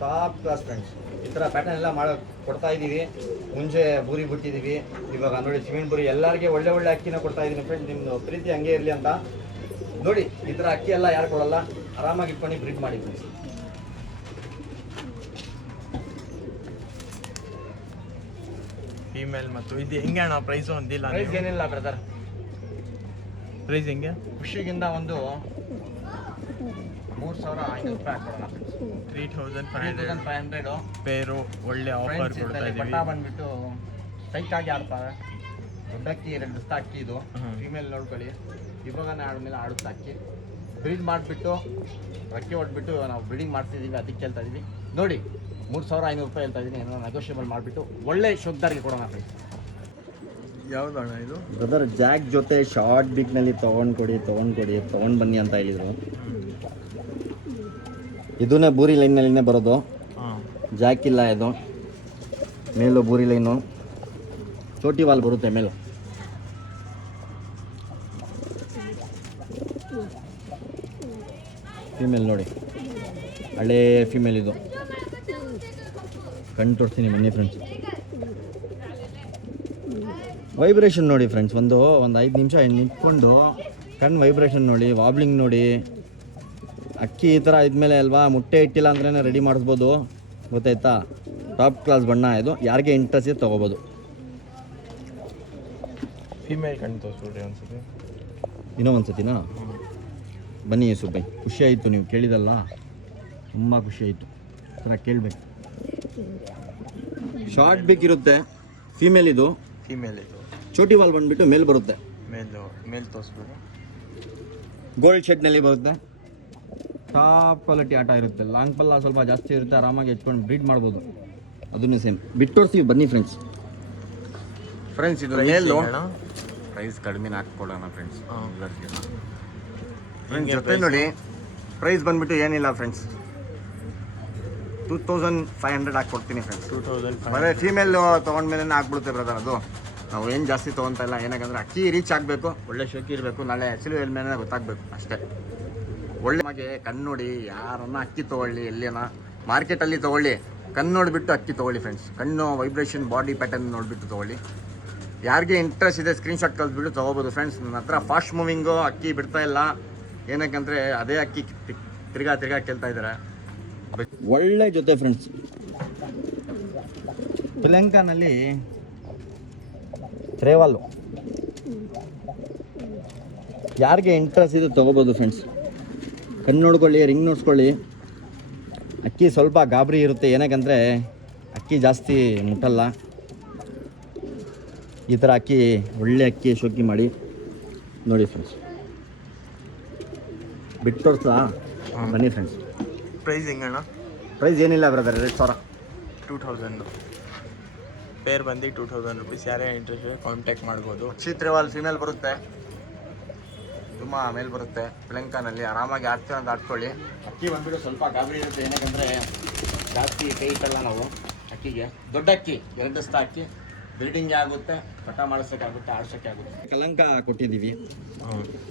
ಟಾಪ್ ಕ್ಲಾಸ್ ಫ್ರೆಂಡ್ಸ್. ಈ ಥರ ಪ್ಯಾಟರ್ನ್ ಎಲ್ಲ ಕೊಡ್ತಾ ಇದ್ದೀವಿ. ಮುಂಚೆ ಬೂರಿ ಬಿಟ್ಟಿದ್ದೀವಿ, ಇವಾಗ ನೋಡಿ ಸಿಮೆಂಟ್ ಬೂರಿ. ಎಲ್ಲರಿಗೆ ಒಳ್ಳೆ ಅಕ್ಕಿನ ಕೊಡ್ತಾ ಇದ್ದೀನಿ ಫ್ರೆಂಡ್ಸ್. ನಿಮ್ಮದು ಪ್ರೀತಿ ಹಂಗೆ ಇರಲಿ ಅಂತ ನೋಡಿ. ಈ ಥರ ಅಕ್ಕಿ ಎಲ್ಲ ಯಾರು ಕೊಡಲ್ಲ, ಆರಾಮಾಗಿ ಇಟ್ಕೊಂಡು ಬ್ರೀಡ್ ಮಾಡಿ ಫ್ರೆಂಡ್ಸ್. ಫೀಮೇಲ್ ಮತ್ತು ಇದು ಹೆಂಗೆ ಅಣ್ಣ ಪ್ರೈಸು? ಒಂದಿಲ್ಲ ಪ್ರೈಸ್ ಏನಿಲ್ಲ ಬ್ರದರ್. ಪ್ರೈಸ್ ಹೆಂಗೆ? ಖುಷಿಗಿಂದ ಒಂದು 3500 ರೂಪಾಯಿ ಹಾಕ್ಕೊಡೋಣ. 3500 ಪೇರು. ಒಳ್ಳೆ ಆಫರ್ ಕೊಡ್ತಾ ಬಟ್ಟ ಇದ್ದೀವಿ. ಬಂದ್ಬಿಟ್ಟು ಸ್ಟ್ರೈಕ್ ಆಗಿ ಆಡ್ತಾರೆ. ದೊಡ್ಡ ಅಕ್ಕಿ, 2 ದಿವಸ ಅಕ್ಕಿ ಇದು. ಫೀಮೇಲ್ ನೋಡ್ಕೊಳ್ಳಿ. ಇವಾಗನೇ ಆದ್ಮೇಲೆ ಆಡುತ್ತೆ ಅಕ್ಕಿ. ಬ್ರೀಡ್ ಮಾಡಿಬಿಟ್ಟು ಅಕ್ಕಿ ಹೊಡ್ಬಿಟ್ಟು ನಾವು ಬ್ರೀಡಿಂಗ್ ಮಾಡ್ತಿದ್ದೀವಿ. ಅದಕ್ಕೆ ಹೇಳ್ತಾ ಇದ್ದೀವಿ ನೋಡಿ. 3500 ರೂಪಾಯಿ ಹೇಳ್ತಾ ಇದ್ದೀನಿ. ಏನೋ ನೆಗೋಷಿಯಬಲ್ ಮಾಡಿಬಿಟ್ಟು ಒಳ್ಳೆ ಶುದ್ಧಾರಿಗೆ ಕೊಡೋಣ ಫ್ರೆಂಡ್ಸ್. ಯಾವ್ದಣ್ಣ ಇದು? ಬ್ರದರ್ ಜಾಕ್ ಜೊತೆ ಶಾರ್ಟ್ ಬಿಕ್ನಲ್ಲಿ ತೊಗೊಂಡು ಬನ್ನಿ ಅಂತ ಹೇಳಿದರು. ಇದನ್ನೇ ಬೂರಿ ಲೈನ್ನಲ್ಲಿನೇ ಬರೋದು. ಹಾಂ, ಜಾಕ್ ಇಲ್ಲ ಇದು. ಮೇಲು ಬೂರಿ ಲೈನು, ಚೋಟಿ ವಾಲ್ ಬರುತ್ತೆ ಮೇಲು. ಫೀಮೇಲ್ ನೋಡಿ, ಹಳೇ ಫೀಮೇಲ್ ಇದು. ಕಣ್ಣು ತೋರಿಸ್ತೀನಿ ಬನ್ನಿ ಫ್ರೆಂಡ್ಸ್. ವೈಬ್ರೇಷನ್ ನೋಡಿ ಫ್ರೆಂಡ್ಸ್. ಒಂದು 5 ನಿಮಿಷ ನಿಂತ್ಕೊಂಡು ಕಣ್ಣು ವೈಬ್ರೇಷನ್ ನೋಡಿ, ವಾಬ್ಲಿಂಗ್ ನೋಡಿ. ಅಕ್ಕಿ ಈ ಥರ ಇದ್ಮೇಲೆ ಅಲ್ವಾ, ಮುಟ್ಟೆ ಇಟ್ಟಿಲ್ಲ ಅಂದ್ರೇ ರೆಡಿ ಮಾಡಿಸ್ಬೋದು, ಗೊತ್ತಾಯ್ತಾ. ಟಾಪ್ ಕ್ಲಾಸ್ ಬಣ್ಣ ಇದು, ಯಾರಿಗೆ ಇಂಟ್ರೆಸ್ಟ್ ಇದೆ ತೊಗೋಬೋದು. ಫೀಮೇಲ್ ಕಣ್ಣು ತೋರಿಸ್ಬಿಡ್ರಿ ಒಂದ್ಸತಿ. ಇನ್ನೂ ಒಂದು ಸತಿನಾ? ಬನ್ನಿ ಯೂಸುಫ್ ಬೈ, ಖುಷಿ ಆಯಿತು ನೀವು ಕೇಳಿದಲ್ಲ, ತುಂಬ ಖುಷಿ ಆಯಿತು. ಥರ ಕೇಳಬೇಕು. ಶಾರ್ಟ್ ಬೇಕಿರುತ್ತೆ, ಫೀಮೇಲ್ ಇದು. ಫೀಮೇಲ್ ಇದು ಚೋಟಿ ವಾಲ್ ಬಂದುಬಿಟ್ಟು ಮೇಲ್ ಬರುತ್ತೆ, ಮೇಲ್ ತೋರಿಸ್ಬಿಡು. ಗೋಲ್ಡ್ ಶೆಡ್ನಲ್ಲಿ ಬರುತ್ತೆ, ಟಾಪ್ ಕ್ವಾಲಿಟಿ ಆಟ ಇರುತ್ತೆ. ಲಾಂಗ್ ಪಲ್ಲ ಸ್ವಲ್ಪ ಜಾಸ್ತಿ ಇರುತ್ತೆ, ಆರಾಮಾಗಿ ಹೆಚ್ಕೊಂಡು ಬ್ರೀಡ್ ಮಾಡ್ಬೋದು. ಅದನ್ನು ಸೇಮ್ ಬಿಟ್ಟು ತೋರಿಸ್ತೀವಿ ಬನ್ನಿ ಫ್ರೆಂಡ್ಸ್. ಇದು ಮೇಲು ಪ್ರೈಸ್ ಕಡಿಮೆ ಹಾಕ್ಕೊಡೋಣ ಫ್ರೆಂಡ್ಸ್. ಜೊತೆ ನೋಡಿ ಪ್ರೈಸ್ ಬಂದ್ಬಿಟ್ಟು ಏನಿಲ್ಲ ಫ್ರೆಂಡ್ಸ್, 2500 ಹಾಕ್ಕೊಡ್ತೀನಿ ಫ್ರೆಂಡ್ಸ್. 2500 ಬರೀ ಫೀಮೇಲ್ ತೊಗೊಂಡ್ಮೇಲೆ ಹಾಕ್ಬಿಡುತ್ತೆ ಬ್ರದರ್. ಅದು ನಾವು ಏನು ಜಾಸ್ತಿ ತೊಗೊತಾ ಇಲ್ಲ, ಏನಕ್ಕಂದ್ರೆ ಅಕ್ಕಿ ರೀಚ್ ಆಗಬೇಕು, ಒಳ್ಳೆ ಶೋಕಿ ಇರಬೇಕು, ನಾಳೆ ಆ್ಯಕ್ಚುಲಿ ಮೇಲೆ ಗೊತ್ತಾಗಬೇಕು ಅಷ್ಟೇ. ಒಳ್ಳೆ ಮಗೆ ಕಣ್ಣು ನೋಡಿ, ಯಾರನ್ನ ಅಕ್ಕಿ ತೊಗೊಳ್ಳಿ, ಎಲ್ಲಿನ ಮಾರ್ಕೆಟಲ್ಲಿ ತೊಗೊಳ್ಳಿ, ಕಣ್ಣು ನೋಡಿಬಿಟ್ಟು ಅಕ್ಕಿ ತೊಗೊಳ್ಳಿ ಫ್ರೆಂಡ್ಸ್. ಕಣ್ಣು ವೈಬ್ರೇಷನ್, ಬಾಡಿ ಪ್ಯಾಟರ್ನ್ ನೋಡಿಬಿಟ್ಟು ತೊಗೊಳ್ಳಿ. ಯಾರಿಗೆ ಇಂಟ್ರೆಸ್ಟ್ ಇದೆ ಸ್ಕ್ರೀನ್ಶಾಟ್ ಕಳಿಸ್ಬಿಟ್ಟು ತೊಗೋಬೋದು ಫ್ರೆಂಡ್ಸ್. ನನ್ನ ಹತ್ರ ಫಾಸ್ಟ್ ಮೂವಿಂಗು ಅಕ್ಕಿ ಬಿಡ್ತಾ ಇಲ್ಲ, ಏನಕ್ಕಂದರೆ ಅದೇ ಅಕ್ಕಿ ತಿರ್ಗಾ ಕೇಳ್ತಾ ಇದ್ದಾರೆ. ಒಳ್ಳೆ ಜೊತೆ ಫ್ರೆಂಡ್ಸ್. ಶ್ರೀಲಂಕಾನಲ್ಲಿ ಟ್ರೇವಾಲು ಯಾರಿಗೆ ಇಂಟ್ರೆಸ್ಟ್ ಇದೆ ತೊಗೋಬೋದು ಫ್ರೆಂಡ್ಸ್. ಕಣ್ಣು ನೋಡ್ಕೊಳ್ಳಿ, ರಿಂಗ್ ನೋಡ್ಸ್ಕೊಳ್ಳಿ. ಅಕ್ಕಿ ಸ್ವಲ್ಪ ಗಾಬರಿ ಇರುತ್ತೆ, ಏನಕ್ಕಂದರೆ ಅಕ್ಕಿ ಜಾಸ್ತಿ ಮುಟ್ಟಲ್ಲ. ಈ ಥರ ಅಕ್ಕಿ, ಒಳ್ಳೆ ಅಕ್ಕಿ ಶೋಕಿ ಮಾಡಿ ನೋಡಿ ಫ್ರೆಂಡ್ಸ್. ಬಿಟ್ಟು ತೋರಿಸ್ಲಾ? ಬನ್ನಿ ಫ್ರೆಂಡ್ಸ್. ಪ್ರೈಸ್ ಹೆಂಗಣ್ಣ? ಪ್ರೈಸ್ ಏನಿಲ್ಲ ಬ್ರದರ್, 2000. 2000 ಪೇರ್ ಬಂದು 2000 ರುಪೀಸ್. ಯಾರೇ ಇಂಟ್ರೆಸ್ಟ್ ಕಾಂಟ್ಯಾಕ್ಟ್ ಮಾಡ್ಬೋದು. ಚಿತ್ರೇವಾಲ್ ಫೀಮೇಲ್ ಬರುತ್ತೆ, ತುಂಬ ಮೇಲ್ ಬರುತ್ತೆ. ಶ್ರೀಲಂಕಾನಲ್ಲಿ ಆರಾಮಾಗಿ ಆಡ್ತೀವಿ ಅಂತ ಆಡ್ಕೊಳ್ಳಿ. ಅಕ್ಕಿ ಬಂದ್ಬಿಟ್ಟು ಸ್ವಲ್ಪ ಗಾಬರಿ ಇರುತ್ತೆ, ಏನಕ್ಕಂದರೆ ಜಾಸ್ತಿ ಕೈ ಇಟ್ಟಲ್ಲ ನಾವು ಅಕ್ಕಿಗೆ. ದೊಡ್ಡ ಅಕ್ಕಿ, 2 ದಸ್ತ ಅಕ್ಕಿ, ಬ್ರೀಡಿಂಗ್ ಆಗುತ್ತೆ, ಕಟ ಮಾಡಿಸೋಕ್ಕಾಗುತ್ತೆ, ಆಡ್ಸೋಕ್ಕೆ ಆಗುತ್ತೆ. ಕಲಂಕ ಕೊಟ್ಟಿದ್ದೀವಿ.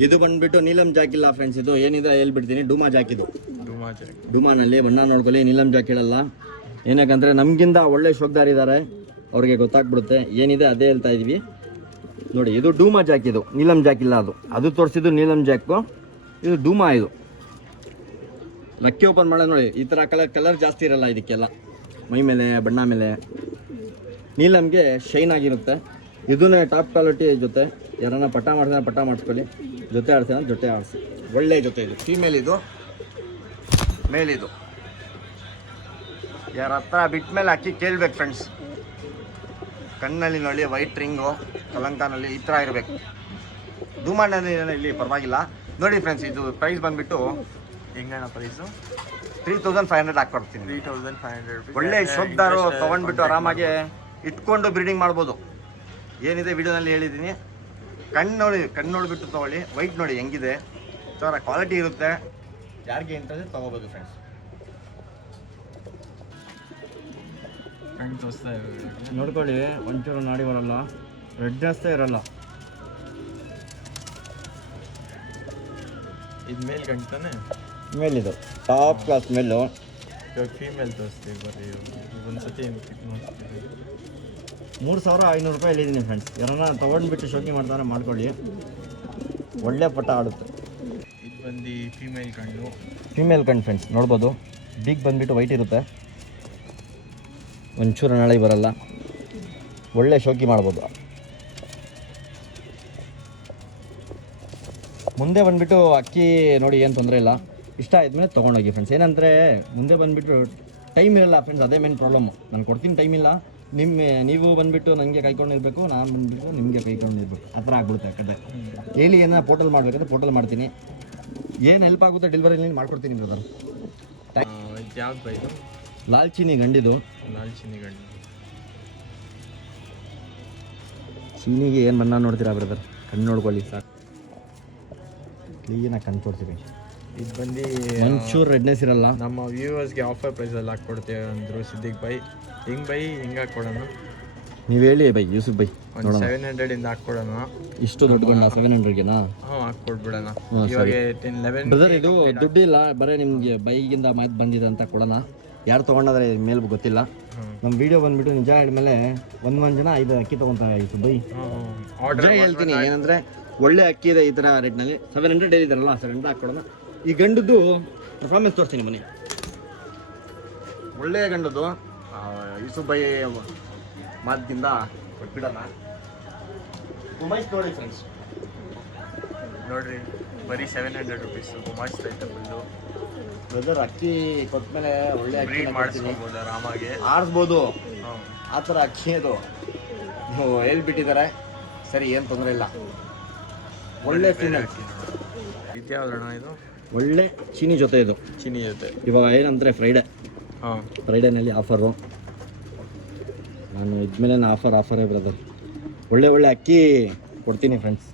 ಇದು ಬಂದ್ಬಿಟ್ಟು ನೀಲಂ ಜಾಕ್ ಇಲ್ಲ ಫ್ರೆಂಡ್ಸ್. ಇದು ಏನಿದೆ ಹೇಳ್ಬಿಡ್ತೀನಿ, ಡೂಮಾ ಜಾಕ್. ಇದು ಡೂಮಾನಲ್ಲಿ ಬಣ್ಣ ನೋಡ್ಕೊಳ್ಳಿ, ನೀಲಂ ಜಾಕ್ ಹೇಳಲ್ಲ. ಏನಕ್ಕಂದರೆ ನಮಗಿಂತ ಒಳ್ಳೆ ಶೋಕ್ದಾರ್ ಇದ್ದಾರೆ, ಅವ್ರಿಗೆ ಗೊತ್ತಾಗ್ಬಿಡುತ್ತೆ. ಏನಿದೆ ಅದೇ ಹೇಳ್ತಾ ಇದ್ದೀವಿ ನೋಡಿ. ಇದು ಡೂಮಾ ಜಾಕ್, ಇದು ನೀಲಂ ಜಾಕ್ ಇಲ್ಲ. ಅದು ತೋರಿಸಿದ್ದು ನೀಲಂ ಜಾಕು, ಇದು ಡೂಮಾ. ಇದು ಲಕ್ಕಿ ಓಪನ್ ಮಾಡೋದು ನೋಡಿ, ಈ ಥರ ಕಲರ್ ಜಾಸ್ತಿ ಇರಲ್ಲ ಇದಕ್ಕೆಲ್ಲ, ಮೈ ಮೇಲೆ ಬಣ್ಣ ಮೇಲೆ. ನೀಲಂಗೆ ಶೈನ್ ಆಗಿರುತ್ತೆ. ಇದನ್ನೇ ಟಾಪ್ ಕ್ವಾಲಿಟಿ ಜೊತೆ. ಯಾರನ್ನ ಪಟ್ಟ ಮಾಡ್ತಾನೆ ಪಟ್ಟ ಮಾಡಿಸ್ಕೊಳ್ಳಿ, ಜೊತೆ ಆಡ್ತಾನೆ ಜೊತೆ ಆಡಿಸಿ. ಒಳ್ಳೆ ಜೊತೆ ಇದು. ಫೀಮೇಲ್ ಇದು, ಮೇಲ್ ಇದು. ಯಾರ ಹತ್ರ ಬಿಟ್ಟ ಮೇಲೆ ಅಕ್ಕಿ ಕೇಳಬೇಕು ಫ್ರೆಂಡ್ಸ್. ಕಣ್ಣಲ್ಲಿ ನೋಡಿ ವೈಟ್ ರಿಂಗು, ಕಲಂಕಾನಲ್ಲಿ ಈ ಥರ ಇರಬೇಕು. ಧೂಮಣ್ಣಲ್ಲಿ ಇಲ್ಲಿ ಪರವಾಗಿಲ್ಲ ನೋಡಿ ಫ್ರೆಂಡ್ಸ್. ಇದು ಪ್ರೈಸ್ ಬಂದುಬಿಟ್ಟು ಹೆಂಗಣ್ಣ ಪ್ರೈಸು? 3500 ಹಾಕ್ಕೊಡ್ತೀನಿ. 3500 ರುಪೀಸ್. ಒಳ್ಳೆ ಶೋಕ್ದಾರು ತೊಗೊಂಡ್ಬಿಟ್ಟು ಆರಾಮಾಗಿ ಇಟ್ಕೊಂಡು ಬ್ರೀಡಿಂಗ್ ಮಾಡ್ಬೋದು. ಏನಿದೆ ವಿಡಿಯೋನಲ್ಲಿ ಹೇಳಿದ್ದೀನಿ. ಕಣ್ಣು ನೋಡಿಬಿಟ್ಟು ತೊಗೊಳ್ಳಿ. ವೈಟ್ ನೋಡಿ ಹೆಂಗಿದೆ, ಥರ ಕ್ವಾಲಿಟಿ ಇರುತ್ತೆ. ಯಾರಿಗೆ ಇಂಟ್ರೆಸ್ಟ್ ತೊಗೋಬೋದು ಫ್ರೆಂಡ್ಸ್. ಕಣ್ಣು ತೋರಿಸ್ತಾ ನೋಡ್ಕೊಳ್ಳಿ, ಒಂಚೂರು ನಾಡಿ ಬರಲ್ಲ, ರೆಡ್ನೆಸ್ಸೇ ಇರಲ್ಲ. ಇದು ಮೇಲ್ ಗಂಟನೆ ಮೇಲಿದು ಟಾಪ್ ಕ್ಲಾಸ್ ಮೇಲು. ಇವಾಗ ಫೀಮೇಲ್ ತೋರಿಸ್ತೀವಿ ಬರ್ರಿ. ಒಂದ್ಸತಿ 3500 ರೂಪಾಯಿ ಹೇಳಿದ್ದೀನಿ ಫ್ರೆಂಡ್ಸ್. ಯಾರನ್ನ ತೊಗೊಂಡ್ಬಿಟ್ಟು ಶೋಕಿ ಮಾಡ್ತಾರೆ ಮಾಡ್ಕೊಳ್ಳಿ, ಒಳ್ಳೆ ಪಟ ಆಡುತ್ತೆ. ಇದು ಬಂದು ಫೀಮೇಲ್ ಕಣ್ಣು. ಫೀಮೇಲ್ ಕಣ್ಣು ಫ್ರೆಂಡ್ಸ್ ನೋಡ್ಬೋದು. ಬಿಗ್ ಬಂದುಬಿಟ್ಟು ವೈಟ್ ಇರುತ್ತೆ, ಒಂಚೂರು ನಾಳೆ ಬರಲ್ಲ, ಒಳ್ಳೆ ಶೋಕಿ ಮಾಡ್ಬೋದು. ಮುಂದೆ ಬಂದುಬಿಟ್ಟು ಅಕ್ಕಿ ನೋಡಿ, ಏನು ತೊಂದರೆ ಇಲ್ಲ. ಇಷ್ಟ ಆದಮೇಲೆ ತೊಗೊಂಡೋಗಿ ಫ್ರೆಂಡ್ಸ್. ಏನಂದರೆ ಮುಂದೆ ಬಂದುಬಿಟ್ಟು ಟೈಮ್ ಇರಲ್ಲ ಫ್ರೆಂಡ್ಸ್, ಅದೇ ಮೇನ್ ಪ್ರಾಬ್ಲಮ್ಮು. ನಾನು ಕೊಡ್ತೀನಿ, ಟೈಮ್ ಇಲ್ಲ. ನೀವು ಬಂದುಬಿಟ್ಟು ನನಗೆ ಕೈಕೊಂಡಿರ್ಬೇಕು, ನಾನು ಬಂದುಬಿಟ್ಟು ನಿಮಗೆ ಕೈಕೊಂಡಿರ್ಬೇಕು, ಆ ಥರ ಆಗ್ಬಿಡುತ್ತೆ. ಕಡೆ ಹೇಳಿ ಏನೋ ಪೋರ್ಟಲ್ ಮಾಡಬೇಕಂದ್ರೆ ಪೋರ್ಟಲ್ ಮಾಡ್ತೀನಿ. ಏನು ಹೆಲ್ಪ್ ಆಗುತ್ತೆ ಡೆಲಿವರಿಲಿ ಮಾಡ್ಕೊಡ್ತೀನಿ ಬ್ರದರ್. ಯಾವ್ದು ಬೈದು? ಲಾಲ್ಚಿನಿ ಗಂಡಿದು. ಲಾಲ್ಚಿನಿ ಗಂಡು. ಚೀನಿಗೆ ಏನು ಬಣ್ಣ ನೋಡ್ತೀರಾ ಬ್ರದರ್? ಕಣ್ಣು ನೋಡ್ಕೊಳ್ಳಿ ಸರ್, ಕ್ಲೀನಾಗಿ ಕಣ್ಣು ತೋರಿಸ್ತೀವಿ. ಇದು ಬಂದು ಒಂಚೂರು ರೆಡ್ನೆಸ್ ಇರಲ್ಲ. ನಮ್ಮ ವ್ಯೂವರ್ಸ್ಗೆ ಆಫರ್ ಪ್ರೈಸಲ್ಲಿ ಹಾಕ್ಕೊಡ್ತೇವೆ ಅಂದರು ಸಿದ್ದಿಕ್ ಬೈ. ಹಿಂಗೆ ಬೈ ಹಿಂಗೆ ಹಾಕ್ಕೊಡೋಣ? ನೀವು ಹೇಳಿ ಬೈ, ಯೂಸುಫ್ ಬೈ. ಒಂದು 700 ಇಂದ ಹಾಕ್ಕೊಡೋಣ. ಇಷ್ಟು ದೊಡ್ಡ ಗಂಡ 700ಗೆನಾ? ಹಾಕ್ಕೊಡ್ಬಿಡೋಣ. ಸರಿ ಇವಾಗ 11 ಬ್ರದರ್, ಇದು ದುಡ್ಡಿಲ್ಲ, ಬರೀ ನಿಮಗೆ ಬೈಗಿಂದ ಮಾತು ಬಂದಿದೆ ಅಂತ ಕೊಡೋಣ. ಯಾರು ತೊಗೊಂಡಾದ್ರೆ ಮೇಲೆ ಗೊತ್ತಿಲ್ಲ. ನಮ್ಮ ವಿಡಿಯೋ ಬಂದುಬಿಟ್ಟು ನಿಜ ಹೇಳಿದ್ಮೇಲೆ ಒಂದು ಜನ 5 ಅಕ್ಕಿ ತೊಗೊತಾರೆ ಯೂಸುಫ್ ಬೈ. ಆರ್ಡರ್ ಹೇಳ್ತೀನಿ, ಏನಂದರೆ ಒಳ್ಳೆ ಅಕ್ಕಿ ಇದೆ ಈ ಥರ ರೇಟ್ನಲ್ಲಿ. 700 ಹೇಳಿದಾರಲ್ಲ, 700 ಹಾಕ್ಕೊಡೋಣ. ಈ ಗಂಡದ್ದು ಪರ್ಫಾರ್ಮೆನ್ಸ್ ತೋರಿಸ್ತೀನಿ ಬನ್ನಿ. ಒಳ್ಳೆಯ ಗಂಡದು ಯೂಸುಫ್ ಬೈ ಮಾತಿಂದ ಕೊಟ್ಬಿಡೋಣ. ಉಮೈಸ್ ನೋಡಿ ಫ್ರೆಂಡ್ಸ್, ನೋಡ್ರಿ ಬರೀ 700 ರುಪೀಸು ಗುಮಾಸ್ತಾ ಐತೆ ಫುಲ್ಲು. ಬ್ರದರ್ ಅಕ್ಕಿ ಕೊಟ್ಮೇಲೆ ಒಳ್ಳೆ ಅಕ್ಕಿ ಬ್ರೀಡ್ ಮಾಡಿಸ್ಕೊಬೋದು ಆರಾಮಾಗಿ. ಆರಿಸ್ಬೋದು, ಹ್ಞೂ ಆ ಥರ ಅಕ್ಕಿ ಅದು ನೀವು ಹೇಳ್ಬಿಟ್ಟಿದ್ದಾರೆ. ಸರಿ, ಏನು ತೊಂದರೆ ಇಲ್ಲ. ಒಳ್ಳೆ ಫೀಮೇಲ್ ಅಕ್ಕಿ ಇದ್ಯಾವ್ದಣ್ಣ ಇದು? ಒಳ್ಳೆ ಚೀನಿ ಜೊತೆ ಇದು. ಚಿನಿ ಜೊತೆ ಇವಾಗ ಏನಂದರೆ ಹಾಂ ಫ್ರೈಡೇನಲ್ಲಿ ಆಫರು. ನಾನು ಇದ್ಮೇಲೆ ಆಫರೇ ಬ್ರದರ್. ಒಳ್ಳೆ ಅಕ್ಕಿ ಕೊಡ್ತೀನಿ ಫ್ರೆಂಡ್ಸ್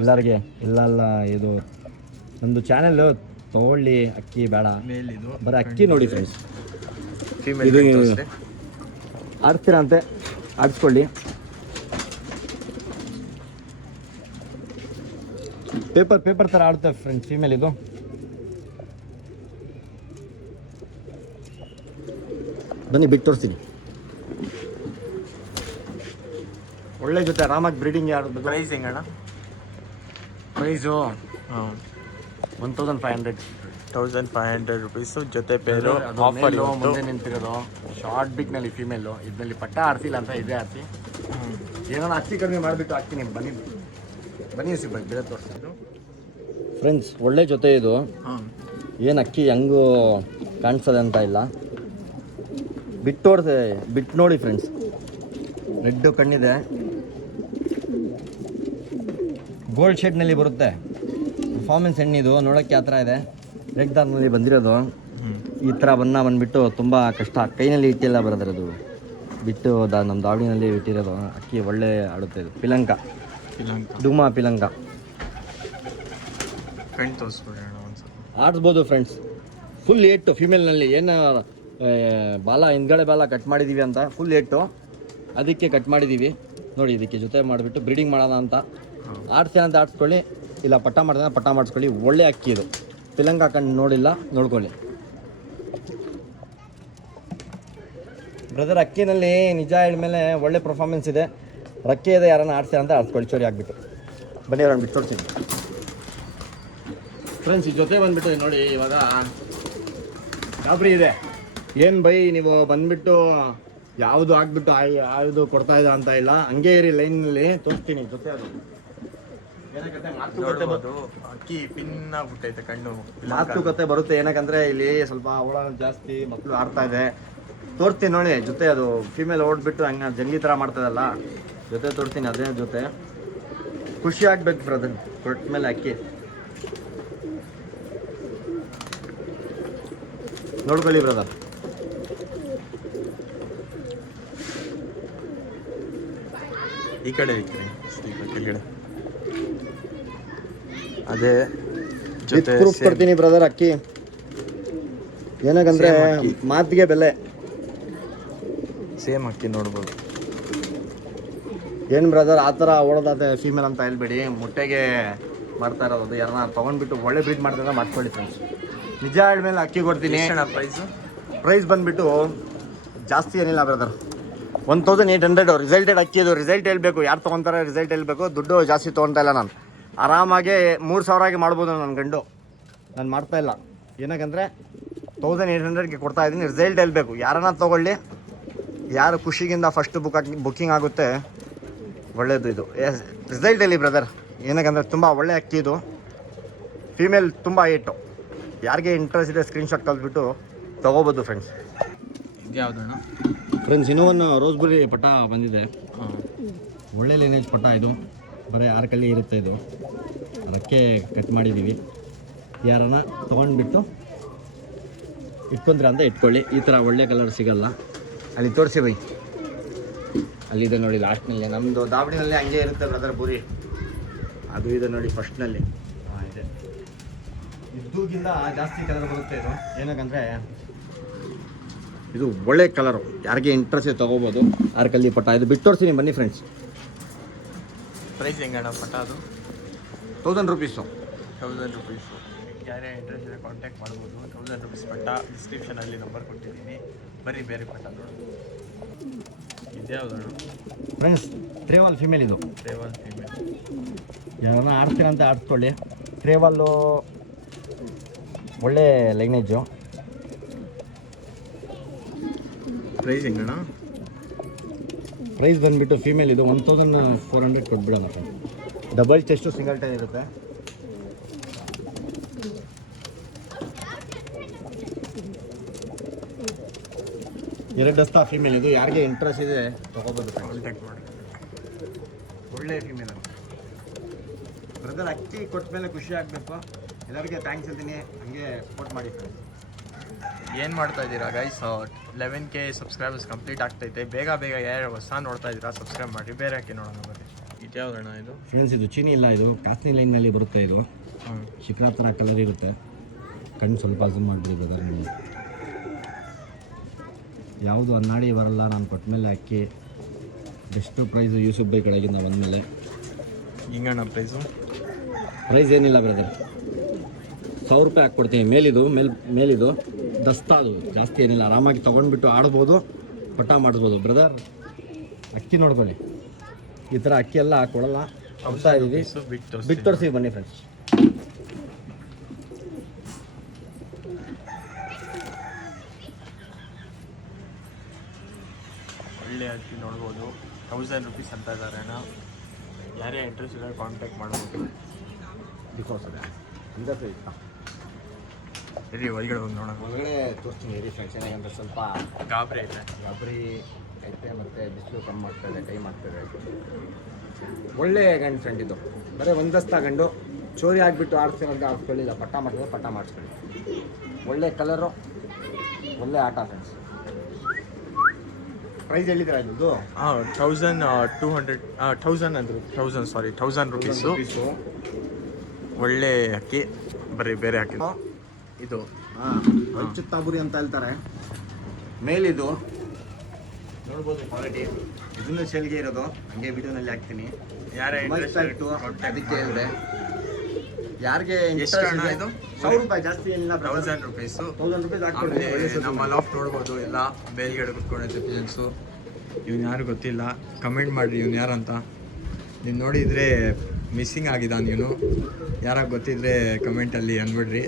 ಎಲ್ಲರಿಗೆ. ಇಲ್ಲ ಇದು ನಮ್ಮದು ಚಾನೆಲ್ಲು ತೊಗೊಳ್ಳಿ, ಅಕ್ಕಿ ಬೇಡ, ಮೇಲಿದು ಬರೀ ಅಕ್ಕಿ ನೋಡಿ ಫ್ರೆಂಡ್ಸ್. ಫೀಮೇಲ್ ಇದು ಆಡಿಸ್ತೀರಾ ಅಂತೆ, ಆಡಿಸ್ಕೊಳ್ಳಿ. ಪೇಪರ್ ಥರ ಆಡ್ತೇವೆ ಫ್ರೆಂಡ್ಸ್ ಫೀಮೇಲ್ ಇದು. ಬನ್ನಿ ಬಿಟ್ಟು ತೋರಿಸ್ತೀನಿ. ಒಳ್ಳೆ ಜೊತೆ ಆರಾಮಾಗಿ ಬ್ರೀಡಿಂಗ್ ಆಡೋದು. ಪ್ರೈಸ್ ಹೆಂಗಣ್ಣ? ಪ್ರೈಸು ಹಾಂ 1500. 1500 ರುಪೀಸು ಜೊತೆ ಪೇರು. ಆಫರ್ ಮುಂದೆ ನಿಂತಿರೋದು ಶಾರ್ಟ್ ಬಿಕ್ನಲ್ಲಿ ಫೀಮೇಲು. ಇದರಲ್ಲಿ ಪಟ್ಟ ಆಡ್ತಿಲ್ಲ ಅಂತ ಇದೇ ಆಡ್ತಿ. ಏನಾದ್ರು ಅಕ್ಕಿ ಕಡಿಮೆ ಮಾಡಿಬಿಟ್ಟು ಹಾಕ್ತೀನಿ. ಬನ್ನಿ ಸಿಬ್ಬ ಬಿಡ ತೋರಿಸ್ತೀನಿ ಫ್ರೆಂಡ್ಸ್. ಒಳ್ಳೆ ಜೊತೆ ಇದು. ಹಾಂ ಏನು ಅಕ್ಕಿ ಹೆಂಗೂ ಕಾಣಿಸ್ತದೆ ಅಂತ ಇಲ್ಲ. ಬಿಟ್ಟು ನೋಡಿ ಫ್ರೆಂಡ್ಸ್. ರೆಡ್ಡು ಕಣ್ಣಿದೆ, ಗೋಲ್ಡ್ ಶೇಡ್ನಲ್ಲಿ ಬರುತ್ತೆ. ಪರ್ಫಾರ್ಮೆನ್ಸ್ ಹೆಣ್ಣಿದು ನೋಡೋಕ್ಕೆ ಆ ಥರ ಇದೆ. ರೆಡ್ ದಾರ್ನಲ್ಲಿ ಬಂದಿರೋದು. ಈ ಥರ ಬಂದುಬಿಟ್ಟು ತುಂಬ ಕಷ್ಟ. ಕೈನಲ್ಲಿ ಇಟ್ಟಿಲ್ಲ ಬರೋದ್ರೆ ಅದು ಬಿಟ್ಟು ನಮ್ಮ ದಾವಣಿನಲ್ಲಿ ಇಟ್ಟಿರೋದು. ಅಕ್ಕಿ ಒಳ್ಳೆ ಆಡುತ್ತೆ ಇದು. ಪಿಲಂಕ ಡುಮಾ ಪಿಲಂಕ ಕಣ್ಣು ತೋರಿಸ್ಬಿಡಿ ಅಣ್ಣ ಒಂದ್ಸಲ. ಆಡಿಸ್ಬೋದು ಫ್ರೆಂಡ್ಸ್. ಫುಲ್ ಏಟು ಫಿಮೇಲ್ನಲ್ಲಿ. ಏನು ಬಾಲ ಹಿಂದ್ಗಡೆ ಬಾಲ ಕಟ್ ಮಾಡಿದ್ದೀವಿ ಅಂತ ಫುಲ್ ಏಟು, ಅದಕ್ಕೆ ಕಟ್ ಮಾಡಿದ್ದೀವಿ ನೋಡಿ. ಇದಕ್ಕೆ ಜೊತೆ ಮಾಡಿಬಿಟ್ಟು ಬ್ರೀಡಿಂಗ್ ಮಾಡೋಣ ಅಂತ. ಆಡ್ತೀನಿ ಅಂತ ಆಡಿಸ್ಕೊಳ್ಳಿ, ಇಲ್ಲ ಪಟ್ಟ ಮಾಡ್ತಾನೆ ಪಟ್ಟ ಮಾಡಿಸ್ಕೊಳ್ಳಿ. ಒಳ್ಳೆ ಅಕ್ಕಿ ಇದು. ಪಿಲಂಗ ಹಾಕೊಂಡು ನೋಡಿಲ್ಲ, ನೋಡ್ಕೊಳ್ಳಿ ಬ್ರದರ್. ಅಕ್ಕಿನಲ್ಲಿ ನಿಜ ಹೇಳಿದ್ಮೇಲೆ ಒಳ್ಳೆ ಪರ್ಫಾರ್ಮೆನ್ಸ್ ಇದೆ. ರಕ್ಕೆ ಇದೆ, ಯಾರನ್ನ ಆಡ್ತೀನಿ ಅಂತ ಆಡಿಸ್ಕೊಳ್ಳಿ. ಚೋರಿ ಆಗಿಬಿಟ್ಟು ಬನ್ನಿ ಅವ್ರನ್ನ ಬಿಟ್ಟು ತೋರಿಸ್ತೀನಿ ಫ್ರೆಂಡ್ಸ್. ಈ ಜೊತೆ ಬಂದುಬಿಟ್ಟು ನೋಡಿ, ಇವಾಗ ಗಾಬರಿ ಇದೆ. ಏನು ಬೈ ನೀವು ಬಂದುಬಿಟ್ಟು ಯಾವುದು ಹಾಕ್ಬಿಟ್ಟು ಯಾವುದು ಕೊಡ್ತಾ ಇದೆ ಅಂತ ಇಲ್ಲ. ಹಂಗೆ ಇರಿ ಲೈನಲ್ಲಿ, ತೋರಿಸ್ತೀನಿ ಜೊತೆ. ಅದು ನೋಡ್ಬೋದು ಅಕ್ಕಿ ಪಿನ್ ಆಗ್ಬಿಟ್ಟೈತೆ ಕಣ್ಣು. ಮಾತುಕತೆ ಬರುತ್ತೆ. ಏನಕ್ಕಂದ್ರೆ ಇಲ್ಲಿ ಸ್ವಲ್ಪ ಅವಳ ಜಾಸ್ತಿ, ಮಕ್ಕಳು ಆಡ್ತಾ ಇದೆ. ತೋರಿಸ್ತೀನಿ ನೋಡಿ ಜೊತೆ. ಅದು ಫೀಮೇಲ್ ಓಡ್ಬಿಟ್ಟು ಹಂಗೆ ಜಂಗಿ ಥರ ಮಾಡ್ತದಲ್ಲ, ಜೊತೆ ತೋರಿಸ್ತೀನಿ. ಅದೇ ಜೊತೆ ಖುಷಿ ಆಗ್ಬೇಕು ಬ್ರದರ್ ಕೊಟ್ಟ ಮೇಲೆ ಅಕ್ಕಿ. ನೋಡ್ಕೊಳ್ಳಿ ಬ್ರದರ್. ಈ ಕಡೆ ಕೆಳಗಡೆ ಅದೇ ಜೊತೆ ಪ್ರೂಫ್ ಕೊಡ್ತೀನಿ ಬ್ರದರ್. ಅಕ್ಕಿ ಏನಕ್ಕಂದ್ರೆ ಮಾತಿಗೆ ಬೆಲೆ. ಸೇಮ್ ಅಕ್ಕಿ ನೋಡ್ಬೋದು. ಏನು ಬ್ರದರ್ ಆ ಥರ ಓಡೋದಾದ ಫೀಮೇಲ್ ಅಂತ ಹೇಳ್ಬೇಡಿ. ಮುಟ್ಟೆಗೆ ಮಾಡ್ತಾ ಇರೋದು. ಯಾರನ್ನ ತೊಗೊಂಡ್ಬಿಟ್ಟು ಒಳ್ಳೆ ಬ್ರೀಡ್ ಮಾಡ್ತಾರೆ ಮಾಡ್ಕೊಳ್ಳಿ ಫ್ರೆಂಡ್ಸ್. ನಿಜ ಹೇಳಿದ್ಮೇಲೆ ಅಕ್ಕಿ ಕೊಡ್ತೀನಿ. ಪ್ರೈಸ್ ಬಂದುಬಿಟ್ಟು ಜಾಸ್ತಿ ಏನಿಲ್ಲ ಬ್ರದರ್, 1800. ರಿಸಲ್ಟೆಡ್ ಅಕ್ಕಿ ಇದು. ರಿಸಲ್ಟ್ ಹೇಳ್ಬೇಕು, ಯಾರು ತೊಗೊತಾರೆ ರಿಸಲ್ಟ್ ಹೇಳ್ಬೇಕು. ದುಡ್ಡು ಜಾಸ್ತಿ ತೊಗೊತಾ ಇಲ್ಲ ನಾನು. ಆರಾಮಾಗಿ 3000 ಮಾಡ್ಬೋದು ನನ್ನ ಗಂಡು. ನಾನು ಮಾಡ್ತಾಯಿಲ್ಲ. ಏನಕ್ಕಂದರೆ 1800ಗೆ ಕೊಡ್ತಾ ಇದ್ದೀನಿ. ರಿಸಲ್ಟ್ ಹೇಳ್ಬೇಕು, ಯಾರನ್ನ ತೊಗೊಳ್ಳಿ. ಯಾರು ಖುಷಿಗಿಂದ ಫಸ್ಟ್ ಬುಕ್ಕಿಂಗ್ ಆಗುತ್ತೆ ಒಳ್ಳೆಯದು ಇದು. ರಿಸಲ್ಟ್ ಹೇಳಿ ಬ್ರದರ್. ಏನಕ್ಕಂದರೆ ತುಂಬ ಒಳ್ಳೆ ಅಕ್ಕಿ ಇದು. ಫೀಮೇಲ್ ತುಂಬ ಏಟು. ಯಾರಿಗೆ ಇಂಟ್ರೆಸ್ಟ್ ಇದೆ ಸ್ಕ್ರೀನ್ಶಾಟ್ ಕಲ್ತ್ಬಿಟ್ಟು ತೊಗೋಬೋದು ಫ್ರೆಂಡ್ಸ್. ಯಾವ್ದಣ್ಣ ಫ್ರೆಂಡ್ಸ್? ಇನ್ನೊಂದು ರೋಸ್ಬೆರಿ ಪಟ್ಟ ಬಂದಿದೆ. ಒಳ್ಳೆ ಲೈನೇಜ್ ಪಟ್ಟ ಇದು. ಬರೀ 6 ಕಲ್ಲಿ ಇರುತ್ತೆ ಇದು. ಅದಕ್ಕೆ ಕಟ್ ಮಾಡಿದ್ದೀವಿ. ಯಾರನ್ನ ತೊಗೊಂಡ್ಬಿಟ್ಟು ಇಟ್ಕೊಂಡ್ರೆ ಅಂತ ಇಟ್ಕೊಳ್ಳಿ. ಈ ಥರ ಒಳ್ಳೆ ಕಲರ್ ಸಿಗಲ್ಲ. ಅಲ್ಲಿ ತೋರಿಸಿ ಬೈ, ಅಲ್ಲಿದೆ ನೋಡಿ ಲಾಸ್ಟ್ನಲ್ಲಿ. ನಮ್ಮದು ದಾವಣಿನಲ್ಲಿ ಹಂಗೆ ಇರುತ್ತೆ ಬ್ರದರ್ ಬುರಿ. ಅದು ಇದೆ ನೋಡಿ ಫಸ್ಟ್ನಲ್ಲಿ. ಇದೆ. ಇದ್ದೂಗಿಂತ ಜಾಸ್ತಿ ಕಲರ್ ಬರುತ್ತೆ ಇದು. ಏನಕ್ಕಂದರೆ ಇದು ಒಳ್ಳೆ ಕಲರು. ಯಾರಿಗೆ ಇಂಟ್ರೆಸ್ಟ್ ತೊಗೋಬೋದು. 6 ಕಲ್ಲಿ ಪಟ್ಟ ಇದು. ಬಿಟ್ಟು ತೋರಿಸ್ತೀನಿ ಬನ್ನಿ ಫ್ರೆಂಡ್ಸ್. ಪ್ರೈಸ್ ಹೆಂಗಣ್ಣ ಪಟ್ಟ? ಅದು 1000 ರೂಪೀಸು. 1000 ರುಪೀಸು. ಯಾರೇ ಇಂಟ್ರೆಸ್ಟ್ ಇದೆ ಕಾಂಟ್ಯಾಕ್ಟ್ ಮಾಡ್ಬೋದು. 1000 ರುಪೀಸ್ ಪಟ್ಟ. ಡಿಸ್ಕ್ರಿಪ್ಷನಲ್ಲಿ ನಂಬರ್ ಕೊಟ್ಟಿದ್ದೀನಿ. ಬರೀ ಬೇರೆ ಪಟ್ಟ ನೋಡಿ. ಇದ್ಯಾವುದು ಫ್ರೆಂಡ್ಸ್? ಟ್ರೇವಾಲ್ ಫಿಮೇಲ್ ಇದು. ಟ್ರೇವಾಲ್ ಫಿಮೇಲ್. ಯಾರನ್ನ ಆಡ್ತೀರಂತ ಆಡಿಸ್ಕೊಳ್ಳಿ. ಟ್ರೇವಾಲು ಒಳ್ಳೆ ಲೈನೇಜು. ಪ್ರೈಸ್ ಹೆಂಗಣ್ಣ? ಪ್ರೈಸ್ ಬಂದುಬಿಟ್ಟು ಫೀಮೇಲ್ ಇದು 1400 ಕೊಟ್ಬಿಡೋಣ. ಡಬಲ್ ಚೆಸ್ಟು ಸಿಂಗಲ್ ಟೈರ್ ಇರುತ್ತೆ. ಎರಡು ದಸ್ತಾ ಫೀಮೇಲ್ ಇದು. ಯಾರಿಗೆ ಇಂಟ್ರೆಸ್ಟ್ ಇದೆ ತೊಗೋಬೋದು, ಕಾಂಟ್ಯಾಕ್ಟ್ ಮಾಡಿ. ಒಳ್ಳೆ ಫೀಮೇಲ್ ಬ್ರದರ್. ಅಕ್ಕಿ ಕೊಟ್ಟ ಮೇಲೆ ಖುಷಿ ಆಗಬೇಕು. ಎಲ್ಲರಿಗೆ ಥ್ಯಾಂಕ್ಸ್ ಹೇಳ್ತೀನಿ, ಹಂಗೆ ಸಪೋರ್ಟ್ ಮಾಡಿ ಫ್ರೆಂಡ್ಸ್. ಏನು ಮಾಡ್ತಾ ಇದ್ದೀರಾ ಗೈಸ್? 11K ಸಬ್ಸ್ಕ್ರೈಬರ್ಸ್ ಕಂಪ್ಲೀಟ್ ಆಗ್ತೈತೆ. ಬೇಗ ಯಾರು ಹೊಸ ನೋಡ್ತಾ ಇದ್ದೀರಾ ಸಬ್ಸ್ಕ್ರೈಬ್ ಮಾಡಿ. ಬೇರೆ ಹಾಕಿ ನೋಡೋಣ ಬನ್ನಿ. ಇದು ಯಾವ್ದಣ್ಣ ಇದು? ಫ್ರೆಂಡ್ಸ್ ಇದು ಚೀನಿ ಇಲ್ಲ, ಇದು ಕಾಸ್ನಿ ಲೈನ್ನಲ್ಲಿ ಬರುತ್ತೆ. ಇದು ಶಿಖರ ಥರ ಕಲರ್ ಇರುತ್ತೆ. ಕಣ್ಣು ಸ್ವಲ್ಪ ಝೂಮ್ ಮಾಡಿಬಿಡಿ ಬ್ರದರ್. ನೀವು ಯಾವುದು ಅನ್ನಾಡಿ ಬರಲ್ಲ. ನಾನು ಕೊಟ್ಟ ಮೇಲೆ ಅಕ್ಕಿ ಬೆಸ್ಟು ಪ್ರೈಸು ಯೂಸುಫ್ ಬೈ ಕಡೆಗಿಂದ ಬಂದಮೇಲೆ. ಹಿಂಗಣ್ಣ ಪ್ರೈಸ್ ಏನಿಲ್ಲ ಬ್ರದರ್, 1000 ರೂಪಾಯಿ ಹಾಕ್ಕೊಡ್ತೀನಿ. ಮೇಲಿದು ದಸ್ತಾ, ಅದು ಜಾಸ್ತಿ ಏನಿಲ್ಲ. ಆರಾಮಾಗಿ ತೊಗೊಂಡ್ಬಿಟ್ಟು ಆಡ್ಬೋದು, ಪಟ ಮಾಡಿಸ್ಬೋದು ಬ್ರದರ್. ಅಕ್ಕಿ ನೋಡ್ಕೊಳ್ಳಿ, ಈ ಥರ ಅಕ್ಕಿ ಎಲ್ಲ ಕೊಡಲ್ಲ. ಹೋಗ್ತಾ ಇದ್ದೀವಿ, ಬಿಟ್ಟು ತೋರಿಸಿ ಬನ್ನಿ ಫ್ರೆಂಡ್ಸ್. ಒಳ್ಳೆ ಅಕ್ಕಿ ನೋಡ್ಬೋದು. 1000 ರೂಪೀಸ್ ಅಂತ ಇದ್ದಾರೆ ಅಣ್ಣ. ಯಾರೇ ಇಂಟ್ರೆಸ್ಟ್ ಇದ್ದಾರೆ ಕಾಂಟ್ಯಾಕ್ಟ್ ಮಾಡ್ಬೋದು. ಇರಿ ಹೊರಗಡೆ ಹೋಗಿ ನೋಡೋಣ. ಒಳಗಡೆ ತೋರಿಸ್ತೀನಿ ಇರಿ ಫ್ರೆಂಡ್ಸ್. ಏನಾಗಂದ್ರೆ ಸ್ವಲ್ಪ ಗಾಬರಿ ಐತೆ, ಐತೆ ಮತ್ತು ಬಿಸಿಲು ಕಮ್ಮಿ ಮಾಡ್ತಾಯಿದೆ, ಕೈ ಮಾಡ್ತಾಯಿದೆ. ಒಳ್ಳೆ ಗಂಡು ಫ್ರೆಂಡ್ ಇದು. ಬರೀ ಒಂದಸ್ತ ಗಂಡು. ಚೋರಿ ಆಗಿಬಿಟ್ಟು ಆಡಿಸ್ತೀರಂತ ಆಡಿಸ್ಕೊಳ್ಳಿಲ್ಲ, ಪಟ್ಟ ಮಾಡಿಸ್ಕೊಳ್ಳಿ. ಒಳ್ಳೆ ಕಲರು, ಒಳ್ಳೆ ಆಟ ಫ್ರೆಂಡ್ಸ್. ಪ್ರೈಸ್ ಹೇಳಿದ್ರೆ ಇದು 1000 ರೂಪೀಸು. ಒಳ್ಳೆ ಅಕ್ಕಿ. ಬರೀ ಬೇರೆ ಅಕ್ಕಿ ಇದು. ಚಿತ್ತಾಬುರಿ ಅಂತ ಹೇಳ್ತಾರೆ. ಮೇಲಿದು ನೋಡ್ಬೋದು ಕ್ವಾಲಿಟಿ. ಇದನ್ನು ಸೇಲ್ಗೆ ಇರೋದು, ಹಂಗೆ ವಿಡಿಯೋನಲ್ಲಿ ಹಾಕ್ತೀನಿ. ಯಾರೇ ಅದಕ್ಕೆ ಹೇಳಿದೆ. ಯಾರಿಗೆ ಇದು 1000 ರೂಪಾಯಿ, ಜಾಸ್ತಿ ಏನಿಲ್ಲ. 1000 ರೂಪೀಸು. 1000 ರೂಪಾಯಿ ಹಾಕ್ಕೊಡಿ. ನಮ್ಮ ಲಾಫ್ಟ್ ನೋಡ್ಬೋದು. ಎಲ್ಲ ಬೇಲ್ಗಡೆ ಕುತ್ಕೊಂಡಿದ್ದೆ ಪಿಜನ್ಸು. ಇವ್ನು ಯಾರು ಗೊತ್ತಿಲ್ಲ, ಕಮೆಂಟ್ ಮಾಡಿರಿ ಇವ್ನು ಯಾರಂತ. ನೀವು ನೋಡಿದರೆ ಮಿಸ್ಸಿಂಗ್ ಆಗಿದ್ದಾನೆ ಇವನು. ಯಾರಾಗ ಗೊತ್ತಿದ್ರೆ ಕಮೆಂಟಲ್ಲಿ ಅಂದ್ಬಿಡ್ರಿ.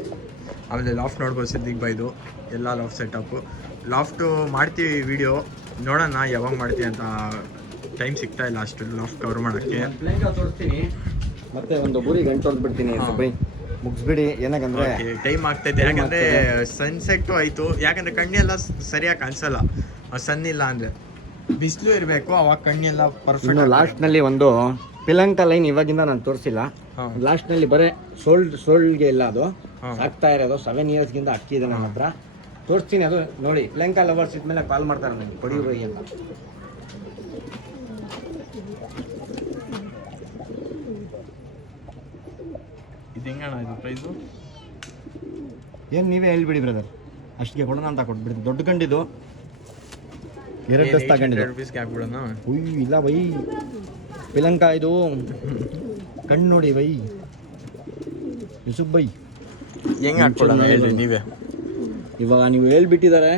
ಆಮೇಲೆ ಲಾಫ್ಟ್ ನೋಡ್ಬೋದು ಸಿದ್ದಿಕ್ ಬೈದು. ಎಲ್ಲ ಲಾಫ್ಟ್ ಸೆಟಪ್ಪು. ಲಾಫ್ಟು ಮಾಡ್ತೀವಿ ವಿಡಿಯೋ, ನೋಡೋಣ ಯಾವಾಗ ಮಾಡ್ತೀವಿ ಅಂತ. ಟೈಮ್ ಸಿಗ್ತಾ ಇಲ್ಲ ಅಷ್ಟು ಲಾಫ್ಟ್ ಕವರ್ ಮಾಡೋಕ್ಕೆ. ತೋರಿಸ್ತೀನಿ, ಮತ್ತೆ ಒಂದು ಬೂರಿ ಗಂಟು ಹೊಡೆದ್ಬಿಡ್ತೀನಿ. ಮುಗಿಸ್ಬಿಡಿ. ಏನಕ್ಕಂದ್ರೆ ಟೈಮ್ ಆಗ್ತೈತೆ, ಯಾಕಂದರೆ ಸನ್ಸೆಟ್ಟು ಆಯಿತು. ಯಾಕಂದರೆ ಕಣ್ಣೆಲ್ಲ ಸರಿಯಾಗಿ ಕಾಣಿಸಲ್ಲ ಸನ್ ಇಲ್ಲ ಅಂದರೆ. ಬಿಸಿಲು ಇರಬೇಕು, ಅವಾಗ ಕಣ್ಣೆಲ್ಲ ಪರ್ಫೆಕ್ಟ್. ಲಾಸ್ಟ್ನಲ್ಲಿ ಒಂದು ಪಿಲಂಕ ಲೈನ್ ಇವಾಗಿಂದ ನಾನು ತೋರಿಸಿಲ್ಲ. ಲಾಸ್ಟ್ನಲ್ಲಿ ಬರೀ ಸೋಲ್ಗೆ ಇಲ್ಲ, ಅದು ಆಗ್ತಾ ಇರೋದು. 7 ಇಯರ್ಸ್ಗಿಂತ ಅಕ್ಕಿ ಇದೆ ನನ್ನ ಹತ್ರ. ತೋರಿಸ್ತೀನಿ, ಅದು ನೋಡಿ. ಪಿಲಂಕ ಲವರ್ಸ್ ಇದ್ಮೇಲೆ ಕಾಲ್ ಮಾಡ್ತಾರೆ ನನಗೆ, ಕೊಡಿ ಅಂತ. ಇದು ಹೆಂಗಣ್ಣ ಇದು ಪ್ರೈಸು? ಏನು ನೀವೇ ಹೇಳ್ಬಿಡಿ ಬ್ರದರ್, ಅಷ್ಟಿಗೆ ಕೊಡೋಣ ಅಂತ ಕೊಟ್ಬಿಡ್ತೀನಿ. ದೊಡ್ಡ ಗಂಡಿದು 2 ದಸ್ತಾ ಗಂಡಿದು. ರೂಪೀಸ್ಗೆ ಹಾಕ್ಬಿಡೋಣ. ಉಯ್ಯು ಇಲ್ಲ ಬೈ, ಪಿಲಂಕ ಇದು. ಕಣ್ಣು ನೋಡಿ ಬೈ, ಯೂಸುಫ್ ಬೈ. ಹೆಂಗೆ ಹಾಕ್ಬಿಡೋಣ ಹೇಳ್ರಿ ನೀವೇ. ಇವಾಗ ನೀವು ಹೇಳ್ಬಿಟ್ಟಿದ್ದಾರೆ,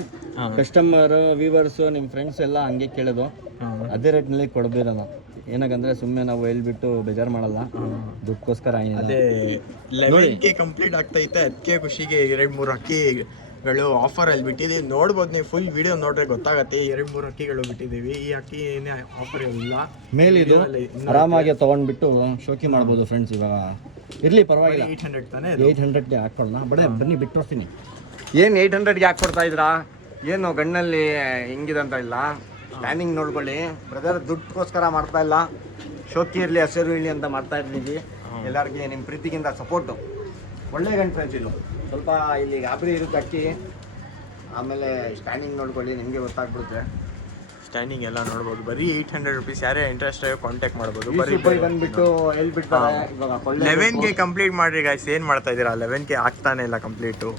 ಕಸ್ಟಮರ್ ವ್ಯೂವರ್ಸು ನಿಮ್ಮ ಫ್ರೆಂಡ್ಸ್ ಎಲ್ಲ ಹಂಗೆ ಕೇಳೋದು. ಅದೇ ರೇಟ್ನಲ್ಲಿ ಕೊಡಬೇಡ. ಏನಕ್ಕಂದ್ರೆ ಸುಮ್ಮನೆ ನಾವು ಹೇಳ್ಬಿಟ್ಟು ಬೇಜಾರು ಮಾಡಲ್ಲ, ದುಡ್ಕೋಸ್ಕರ. ಅದೇ 11K ಕಂಪ್ಲೀಟ್ ಆಗ್ತೈತೆ, ಅದಕ್ಕೆ ಖುಷಿಗೆ 2-3 ಅಕ್ಕಿಗಳು ಆಫರಲ್ಲಿ ಬಿಟ್ಟಿದ್ದೀವಿ. ನೋಡ್ಬೋದು ನೀವು, ಫುಲ್ ವಿಡಿಯೋ ನೋಡ್ರೆ ಗೊತ್ತಾಗತ್ತೆ. 2-3 ಅಕ್ಕಿಗಳು ಬಿಟ್ಟಿದ್ದೀವಿ. ಈ ಅಕ್ಕಿ ಏನೇ ಆಫರ್ ಇಲ್ಲ. ಮೇಲಿದು ಆರಾಮಾಗಿ ತೊಗೊಂಡ್ಬಿಟ್ಟು ಶೋಕಿ ಮಾಡ್ಬೋದು ಫ್ರೆಂಡ್ಸ್. ಇವಾಗ ಇರಲಿ ಪರವಾಗಿಲ್ಲ. 800 ತಾನೇ? 800ಗೆ ಹಾಕ್ಕೊಳ್ಳೋಣ. ಬನ್ನಿ ಬಿಟ್ಟು ತೋರಿಸ್ತೀನಿ. ಏನು 800ಗೆ ಹಾಕ್ಕೊಡ್ತಾ ಇದ್ರಾ? ಏನು ಗಣ್ಣಲ್ಲಿ ಹಿಂಗಿದೆ ಅಂತ ಇಲ್ಲ. ಸ್ಟ್ಯಾಂಡಿಂಗ್ ನೋಡ್ಕೊಳ್ಳಿ ಬ್ರದರ್. ದುಡ್ಡುಗೋಸ್ಕರ ಮಾಡ್ತಾ ಇಲ್ಲ, ಶೋಕಿ ಇರಲಿ ಹಸಿರು ಇರಲಿ ಅಂತ ಮಾಡ್ತಾ ಇದ್ದೀವಿ. ಎಲ್ಲರಿಗೆ ನಿಮ್ಮ ಪ್ರೀತಿಗಿಂತ ಸಪೋರ್ಟು. ಒಳ್ಳೆ ಗಂಟು ಫ್ರೆಂಡ್ಸ್. ಇದು ಸ್ವಲ್ಪ ಇಲ್ಲಿ ಗಾಬರಿ ಇರುತ್ತೆ ಅಕ್ಕಿ. ಆಮೇಲೆ ಸ್ಟ್ಯಾಂಡಿಂಗ್ ನೋಡ್ಕೊಳ್ಳಿ, ನಿಮಗೆ ಗೊತ್ತಾಗ್ಬಿಡುತ್ತೆ. ಸ್ಟ್ಯಾಂಡಿಂಗ್ ಎಲ್ಲ ನೋಡ್ಬೋದು. ಬರೀ 800 ರೂಪೀಸ್. ಯಾರೇ ಇಂಟ್ರೆಸ್ಟ್ ಆಗಿ ಕಾಂಟ್ಯಾಕ್ಟ್ ಮಾಡ್ಬೋದು. ಬಂದ್ಬಿಟ್ಟು ಹೇಳ್ಬಿಡ್ತಾರೆ. ಇವಾಗ 11K ಕಂಪ್ಲೀಟ್ ಮಾಡಿರಿ ಗಾಯ್ಸ್. ಏನು ಮಾಡ್ತಾ ಇದ್ದೀರಾ? 11K ಆಗ್ತಾನೆ ಇಲ್ಲ ಕಂಪ್ಲೀಟು.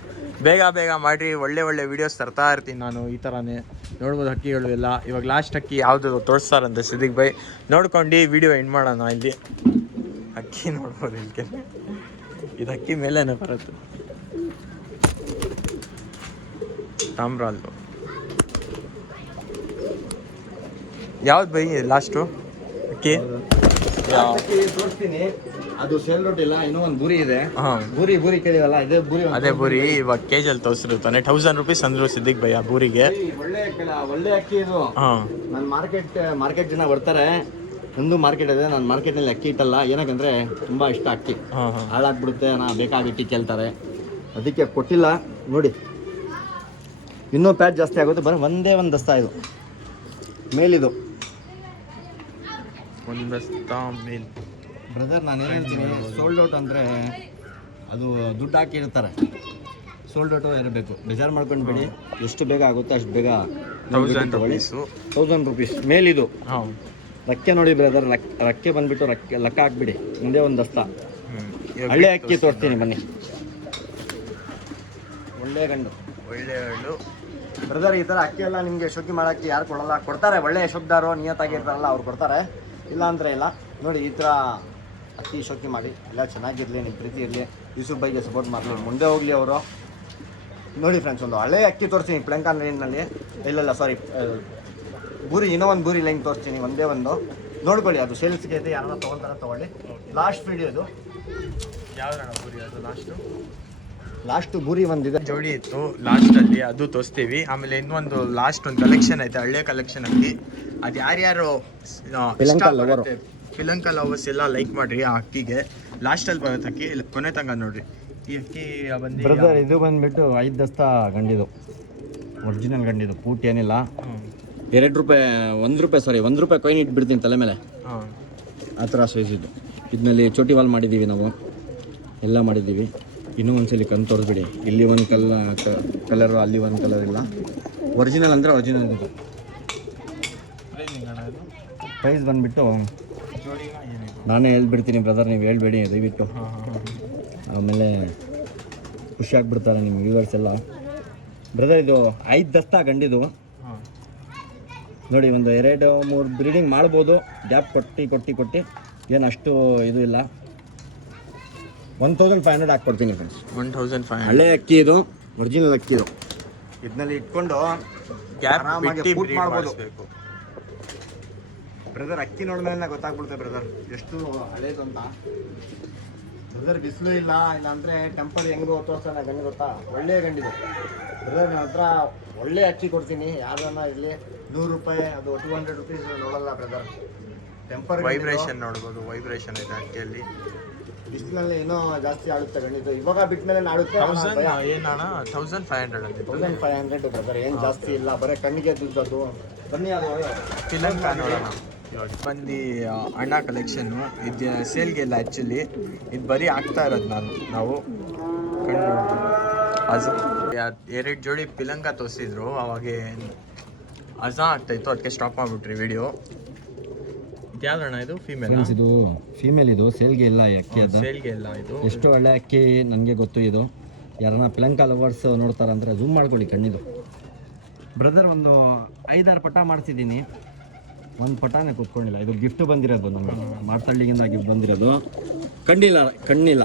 ಬೇಗ ಮಾಡಿರಿ. ಒಳ್ಳೆ ವೀಡಿಯೋಸ್ ತರ್ತಾ ಇರ್ತೀನಿ ನಾನು. ಈ ಥರನೇ ನೋಡ್ಬೋದು ಅಕ್ಕಿಗಳು ಎಲ್ಲ. ಇವಾಗ ಲಾಸ್ಟ್ ಅಕ್ಕಿ ಯಾವುದು ತೋರಿಸ್ತಾರಂತೆ ಸಿದ್ದಿಕ್ ಬೈ. ನೋಡ್ಕೊಂಡು ವಿಡಿಯೋ ಎಂಡ್ ಮಾಡೋಣ. ಇಲ್ಲಿ ಅಕ್ಕಿ ನೋಡ್ಬೋದು. ಇಲ್ಲಿ ಇದು ಅಕ್ಕಿ ಮೇಲೇನೆ ಬರುತ್ತೆ. ತಾಮ್ರಾಲ್ದು ಯಾವ್ದು ಬೈ ಲಾಸ್ಟು ಅಕ್ಕಿ? ತೋರಿಸ್ತೀನಿ. ಅದು ಸೇಲ್ ರೋಟ್ ಇಲ್ಲ, ಇನ್ನೂ ಒಂದು ಬೂರಿ ಇದೆ. ಹಾಂ ಬೂರಿ ಕೇಳಿದಲ್ಲ, ಇದೇ ಬೂರಿ. ಅದೇ ಬೂರಿ ಇವಾಗ KG ತೋರಿಸಿರ್ತಾನೆ 1000 rupees ಅಂದ್ರು ಸಿದ್ದಿಕ್ ಭಯ್ಯ ಬೂರಿಗೆ. ಒಳ್ಳೆ ಅಕ್ಕಿ ಇದು. ಹಾಂ ನನ್ನ ಮಾರ್ಕೆಟ್ ಜನ ಬರ್ತಾರೆ, ಒಂದು ಮಾರ್ಕೆಟ್ ಇದೆ, ನಾನು ಮಾರ್ಕೆಟ್ನಲ್ಲಿ ಅಕ್ಕಿ ಇಟ್ಟಲ್ಲ. ಏನಕ್ಕಂದರೆ ತುಂಬ ಇಷ್ಟ ಅಕ್ಕಿ, ಹಾಂ ಹಾಂ ಹಾಳಾಗ್ಬಿಡುತ್ತೆ, ಬೇಕಾಗಿಟ್ಟು ಕೇಳ್ತಾರೆ, ಅದಕ್ಕೆ ಕೊಟ್ಟಿಲ್ಲ. ನೋಡಿ ಇನ್ನೂ ಪ್ಯಾಚ್ ಜಾಸ್ತಿ ಆಗುತ್ತೆ. ಬರೀ ಒಂದೇ ಒಂದು ದಸ್ತ ಇದು ಮೇಲಿದು. ಒಂದು ಬಸ್ತಾ ಮೇಲ್. ಬ್ರದರ್ ನಾನು ಏನು ಹೇಳ್ತೀನಿ, ಸೋಲ್ಡ್ ಔಟ್ ಅಂದರೆ ಅದು ದುಡ್ಡು ಹಾಕಿ ಇರ್ತಾರೆ. ಸೋಲ್ಡ್ ಔಟು ಇರಬೇಕು, ಬೇಜಾರು ಮಾಡ್ಕೊಂಡ್ಬೇಡಿ. ಎಷ್ಟು ಬೇಗ ಆಗುತ್ತೆ ಅಷ್ಟು ಬೇಗ 1000 rupees. 1000 rupees ಮೇಲಿದು. ಹಾಂ ರಕ್ಕೆ ನೋಡಿ ಬ್ರದರ್, ರಕ್ಕೆ ಬಂದುಬಿಟ್ಟು ಲೆಕ್ಕ ಹಾಕ್ಬಿಡಿ. ಮುಂದೆ ಒಂದು ದಸ್ತ ಹಳ್ಳಿ ಅಕ್ಕಿ ತೋರಿಸ್ತೀನಿ ಬನ್ನಿ. ಒಳ್ಳೆ ಗಂಡು, ಒಳ್ಳೆ ಹಳ್ಳು. ಬ್ರದರ್ ಈ ಥರ ಅಕ್ಕಿ ಎಲ್ಲ ನಿಮಗೆ ಶೋಕಿ ಮಾಡೋಕ್ಕೆ ಯಾರು ಕೊಡಲ್ಲ, ಕೊಡ್ತಾರೆ. ಒಳ್ಳೆ ಶುದ್ಧಾರು ನಿಯತ್ತಾಗಿರ್ತಾರಲ್ಲ ಅವ್ರು ಕೊಡ್ತಾರೆ, ಇಲ್ಲ ಅಂದರೆ ಇಲ್ಲ. ನೋಡಿ ಈ ಥರ ಅಕ್ಕಿ ಶೋಕಿ ಮಾಡಿ, ಎಲ್ಲ ಚೆನ್ನಾಗಿರಲಿ, ನಿಮ್ಮ ಪ್ರೀತಿ ಇರಲಿ, ಯೂಸುಫ್ ಬೈಗೆ ಸಪೋರ್ಟ್ ಮಾಡಲಿ, ಮುಂದೆ ಹೋಗಲಿ ಅವರು. ನೋಡಿ ಫ್ರೆಂಡ್ಸ್, ಒಂದು ಹಳೆ ಅಕ್ಕಿ ತೋರಿಸ್ತೀನಿ ಪ್ಲಂಕಾನ್ ರೇಂಜ್ನಲ್ಲಿ. ಇಲ್ಲ ಸಾರಿ, ಬೂರಿ, ಇನ್ನೂ ಒಂದು ಬೂರಿ ಲೈನ್ ತೋರಿಸ್ತೀನಿ, ಒಂದೇ ಒಂದು ನೋಡ್ಕೊಳ್ಳಿ. ಅದು ಸೇಲ್ಸ್ಗೆ ಇದೆ, ಯಾರನ್ನ ತೊಗೊಳ್ತಾರೆ ತೊಗೊಳ್ಳಿ. ಲಾಸ್ಟ್ ವಿಡಿಯೋ ಇದು. ಯಾವ್ದಣ್ಣ ಬೂರಿ ಅದು ಲಾಸ್ಟು ಬೂರಿ ಒಂದಿದೆ, ಜೋಡಿ ಇತ್ತು ಲಾಸ್ಟಲ್ಲಿ, ಅದು ತೋರಿಸ್ತೀವಿ. ಆಮೇಲೆ ಇನ್ನೊಂದು ಲಾಸ್ಟ್ ಒಂದು ಕಲೆಕ್ಷನ್ ಐತೆ, ಹಳ್ಳೆ ಕಲೆಕ್ಷನ್ ಅಕ್ಕಿ. ಅದು ಯಾರ್ಯಾರು ಪಿಲಂಕ ಲವರ್ಸ್ ಎಲ್ಲ ಲೈಕ್ ಮಾಡಿರಿ ಆ ಅಕ್ಕಿಗೆ. ಲಾಸ್ಟಲ್ಲಿ ಬರುತ್ತೆ ಅಕ್ಕಿ, ಕೊನೆ ತನಕ ನೋಡ್ರಿ. ಈ ಅಕ್ಕಿ ಬ್ರದರ್ ಇದು ಬಂದುಬಿಟ್ಟು 5 ದಸ್ತ ಗಂಡಿದು, ಒರಿಜಿನಲ್ ಗಂಡಿದು, ಪೂಟ್ ಏನಿಲ್ಲ. 2 ರೂಪಾಯಿ, 1 ರೂಪಾಯಿ, ಸಾರಿ 1 ರೂಪಾಯಿ ಕಾಯಿನ್ ಇಟ್ಬಿಡ್ತೀನಿ ತಲೆ ಮೇಲೆ, ಹಾಂ ಆ ಥರ ಸೈಜ್ ಇದು. ಇದರಲ್ಲಿ ಚೋಟಿ ವಾಲ್ ಮಾಡಿದ್ದೀವಿ ನಾವು, ಎಲ್ಲ ಮಾಡಿದ್ದೀವಿ. ಇನ್ನೂ ಒಂದ್ಸಲಿ ಕಣ್ ತೋರಿಸ್ಬಿಡಿ. ಇಲ್ಲಿ ಒಂದು ಕಲರು, ಅಲ್ಲಿ ಒಂದು ಕಲರ್ ಇಲ್ಲ. ಒರಿಜಿನಲ್ ಅಂದರೆ ಒರಿಜಿನಲ್ ಇದು. ಪ್ರೈಸ್ ಬಂದುಬಿಟ್ಟು ನಾನೇ ಹೇಳ್ಬಿಡ್ತೀನಿ ಬ್ರದರ್, ನೀವು ಹೇಳ್ಬೇಡಿ ದಯವಿಟ್ಟು, ಆಮೇಲೆ ಖುಷಿ ಆಗಿಬಿಡ್ತಾರೆ ನಿಮ್ಮ ವ್ಯೂವರ್ಸ್ ಎಲ್ಲ. ಬ್ರದರ್ ಇದು 5 ದಸ್ತ ಗಂಡಿದು ನೋಡಿ. ಒಂದು 2-3 ಬ್ರೀಡಿಂಗ್ ಮಾಡ್ಬೋದು, ಗ್ಯಾಪ್ ಕೊಟ್ಟು ಏನು ಅಷ್ಟು ಇದು ಇಲ್ಲ. 1500 ಹಾಕ್ಕೊಡ್ತೀನಿ ಫ್ರೆಂಡ್ಸ್. 1500 ಹಳೆ ಅಕ್ಕಿ ಇದು, ಒರಿಜಿನಲ್ ಅಕ್ಕಿ ಇದು. ಇದನ್ನಲ್ಲಿ ಇಟ್ಕೊಂಡು ಗ್ಯಾಪ್ ಪೂಟ್ ಮಾಡ್ಬೋದು. ಬ್ರದರ್ ಅಕ್ಕಿ ನೋಡಿದ್ಮೇಲೆ ಗೊತ್ತಾಗ್ಬಿಡುತ್ತೆ ಬ್ರದರ್ ಎಷ್ಟು ಹಳೇದು ಅಂತ. ಬ್ರದರ್ ಬಿಸಿಲು ಇಲ್ಲ ಅಂದರೆ ಟೆಂಪರ್ ಹೆಂಗೋ ತೋರಿಸೋಣ ಗಂಡು ಗೊತ್ತಾ, ಒಳ್ಳೆ ಗಂಡಿದು. ಬ್ರದರ್ ನನ್ನ ಹತ್ರ ಒಳ್ಳೆ ಅಕ್ಕಿ ಕೊಡ್ತೀನಿ, ಯಾರನ್ನ ಇರಲಿ. 100 ರೂಪಾಯಿ, ಅದು 200 rupees ನೋಡಲ್ಲ ಬ್ರದರ್. ಟೆಂಪರ್ ವೈಬ್ರೇಷನ್ ನೋಡ್ಬೋದು, ವೈಬ್ರೇಷನ್ ಇದೆ ಅಕ್ಕಿಯಲ್ಲಿ. ಬಿಸಿಲಲ್ಲಿ ಏನೋ ಜಾಸ್ತಿ ಆಡುತ್ತೆ ಗಂಡಿದು, ಇವಾಗ ಬಿಟ್ಮೇಲೆ ಆಡುತ್ತೆ. 1500 1500 ಬ್ರದರ್, ಏನು ಜಾಸ್ತಿ ಇಲ್ಲ, ಬರೀ ಕಣ್ಣಿಗೆ ದುಡ್ಡು ಅದು. ಬನ್ನಿ ಅದು ಪಿಲಂಕ ನೋಡೋಣ. ಬಂದು ಅಣ್ಣ ಕಲೆಕ್ಷನ್ನು ಇದು ಸೇಲ್ಗೆಲ್ಲ ಆ್ಯಕ್ಚುಲಿ ಇದು ಬರೀ ಆಗ್ತಾ ಇರೋದು ನಾವು ಕಣ್ಣು ನೋಡ್ಬೋದು. ಅಜ 2 ಜೋಡಿ ಪಿಲಂಕ ತೋರಿಸಿದ್ರು, ಅವಾಗೆ ಅಜ ಆಗ್ತಾಯಿತ್ತು, ಅದಕ್ಕೆ ಸ್ಟಾಪ್ ಮಾಡಿಬಿಟ್ರಿ ವಿಡಿಯೋ. ಇದು ಯಾವ್ದಣ್ಣ ಇದು ಫೀಮೇಲ್? ಇದು ಫೀಮೇಲ್, ಇದು ಸೇಲ್ಗೆ ಇಲ್ಲ ಅಕ್ಕಿ, ಅದು ಸೇಲ್ಗೆ ಇಲ್ಲ. ಇದು ಎಷ್ಟು ಒಳ್ಳೆ ಅಕ್ಕಿ ನನಗೆ ಗೊತ್ತು. ಇದು ಯಾರನ್ನ ಪಿಲಂಕ ಲವರ್ಸ್ ನೋಡ್ತಾರಂದರೆ ಝೂಮ್ ಮಾಡ್ಕೊಳ್ಳಿ ಕಣ್ಣಿದು. ಬ್ರದರ್ ಒಂದು 5-6 ಪಟ ಮಾಡ್ತಿದ್ದೀನಿ, ಒಂದು ಪಟಾನೇ ಕೂತ್ಕೊಂಡಿಲ್ಲ. ಇದು ಗಿಫ್ಟ್ ಬಂದಿರೋದು, ನಮಗೆ ಮಾರ್ತಳ್ಳಿಗಿಂದ ಗಿಫ್ಟ್ ಬಂದಿರೋದು. ಕಣ್ಣಿಲ್ಲ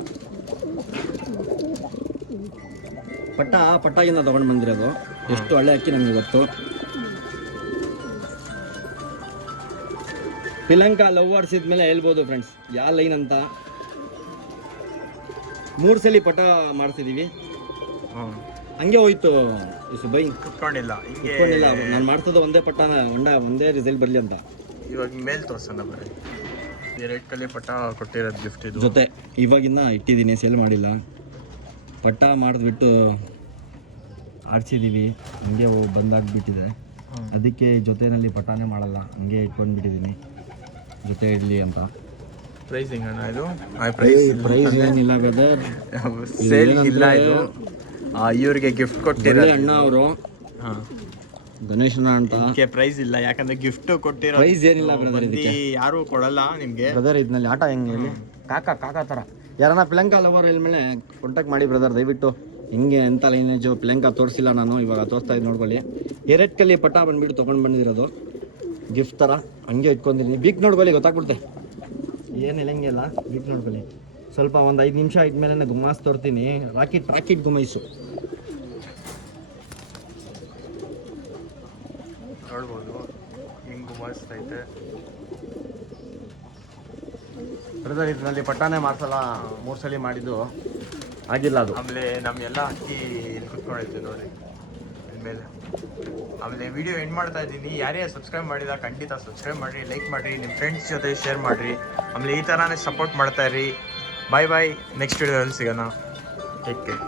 ಪಟ್ಟಾಗಿಂದ ತೊಗೊಂಡು ಬಂದಿರೋದು. ಎಷ್ಟು ಒಳ್ಳೆ ಅಕ್ಕಿ ನಮಗೆ ಗೊತ್ತು. ಪಿಲಂಕ ಲವರ್ಸ್ ಇದ್ಮೇಲೆ ಹೇಳ್ಬೋದು ಫ್ರೆಂಡ್ಸ್ ಯಾವ ಲೈನ್ ಅಂತ. 3 ಸಲ ಪಟ ಮಾಡ್ತಿದ್ದೀವಿ, ಹಂಗೆ ಹೋಯ್ತು. ಬೈ ಕುತ್ಕೊಂಡಿಲ್ಲ, ನಾನು ಮಾಡ್ತದ ಒಂದೇ ಪಟ್ಟನ ಒಂದೇ ರಿಸಲ್ಟ್ ಬರಲಿ ಅಂತ. ಇವಾಗ ಮೇಲ್ ತೋರ್ಸೋಣ ಬರೀ 2 ಕಲೆ ಪಟ ಕೊಟ್ಟಿರೋದು ಗಿಫ್ಟ್ ಇದು ಜೊತೆ. ಇವಾಗಿನ್ನ ಇಟ್ಟಿದ್ದೀನಿ, ಸೇಲ್ ಮಾಡಿಲ್ಲ. ಪಟ್ಟ ಮಾಡಿದ್ಬಿಟ್ಟು ಆಡ್ಸಿದ್ದೀವಿ, ಹಂಗೆ ಬಂದಾಗ್ಬಿಟ್ಟಿದೆ. ಅದಕ್ಕೆ ಜೊತೆಯಲ್ಲಿ ಪಟಾನೇ ಮಾಡಲ್ಲ, ಹಂಗೆ ಇಟ್ಕೊಂಡ್ಬಿಟ್ಟಿದ್ದೀನಿ ಜೊತೆ ಇರಲಿ ಅಂತ. ಪ್ರೈಸ್ ಹೆಂಗಣ್ಣ ಇದು? ಪ್ರೈಸ್ ಏನಿಲ್ಲ ಬ್ರದರ್, ಸೇಲ್ ಇಲ್ಲ. ಇದು ಇವ್ರಿಗೆ ಗಿಫ್ಟ್ ಕೊಟ್ಟಿರೋ ಅಣ್ಣ ಅವರು, ಗಣೇಶನ ಅಂತ. ಪ್ರೈಸ್ ಇಲ್ಲ, ಯಾಕಂದ್ರೆ ಗಿಫ್ಟ್ ಕೊಟ್ಟಿರೋ ಪ್ರೈಸ್ ಏನಿಲ್ಲ ಬ್ರದರ್, ಇದಕ್ಕೆ ಯಾರು ಕೊಡಲ್ಲ ನಿಮ್ಗೆ. ಬ್ರದರ್ ಇದನ್ನಲ್ಲಿ ಆಟ ಹೆಂಗೆ ಹೇಳಿ, ಕಾಕಾ ಥರ ಯಾರನ್ನ ಪಿಲಂಕ ಲವರ್ ಮೇಲೆ ಕಾಂಟ್ಯಾಕ್ಟ್ ಮಾಡಿ ಬ್ರದರ್ ದಯವಿಟ್ಟು. ಹಿಂಗೆ ಎಂಥ ಲೈನೇಜು ಪಿಲಂಕ ತೋರಿಸಿಲ್ಲ ನಾನು, ಇವಾಗ ತೋರಿಸ್ತಾ ಇದ್ದು ನೋಡ್ಕೊಳ್ಳಿ. 2 ಕಲ್ಲಿ ಪಟ ಬಂದುಬಿಟ್ಟು ತೊಗೊಂಡು ಬಂದಿರೋದು ಗಿಫ್ಟ್ ಥರ, ಹಂಗೆ ಇಟ್ಕೊಂಡಿದ್ದೀನಿ. ಬೀಕ್ ನೋಡ್ಕೊಳ್ಳಿ, ಗೊತ್ತಾಗ್ಬಿಡುತ್ತೆ ಏನಿಲ್ಲ, ಹಿಂಗೆಲ್ಲ ಬೀಕ್ ನೋಡ್ಕೊಳ್ಳಿ. ಸ್ವಲ್ಪ ಒಂದು 5 ನಿಮಿಷ ಇದ್ಮೇಲೆ ಗುಮ್ಮಾಸ್ ತೋರ್ತೀನಿ. ರಾಕೆಟ್ ಗುಮ್ಮೈಸು ನೋಡ್ಬೋದು, ಹಿಂಗೆ ಗುಮ್ಮಾಸ್ತೈತೆ. ಬ್ರದರ್ ಇದರಲ್ಲಿ ಪಟ್ಟಾನೆ ಮಾಡ್ಸಲ್ಲ 3 ಸಲ ಮಾಡಿದ್ದು ಆಗಿಲ್ಲ ಅದು. ಆಮೇಲೆ ನಮ್ಮೆಲ್ಲ ಅಕ್ಕಿ ಇಲ್ಲಿ ಕುತ್ಕೊಂಡಿರ್ತೀವಿ ನೋಡಿ ಮೇಲೆ. ಆಮೇಲೆ ವಿಡಿಯೋ ಎಂಡ್ ಮಾಡ್ತಾ ಇದ್ದೀನಿ. ಯಾರೇ ಸಬ್ಸ್ಕ್ರೈಬ್ ಮಾಡಿದ ಖಂಡಿತ ಸಬ್ಸ್ಕ್ರೈಬ್ ಮಾಡಿರಿ, ಲೈಕ್ ಮಾಡಿರಿ, ನಿಮ್ಮ ಫ್ರೆಂಡ್ಸ್ ಜೊತೆ ಶೇರ್ ಮಾಡಿರಿ. ಆಮೇಲೆ ಈ ಥರನೇ ಸಪೋರ್ಟ್ ಮಾಡ್ತಾ ಇರಿ. ಬಾಯ್ ಬಾಯ್, ನೆಕ್ಸ್ಟ್ ವಿಡಿಯೋದಲ್ಲಿ ಸಿಗೋಣ. Take care.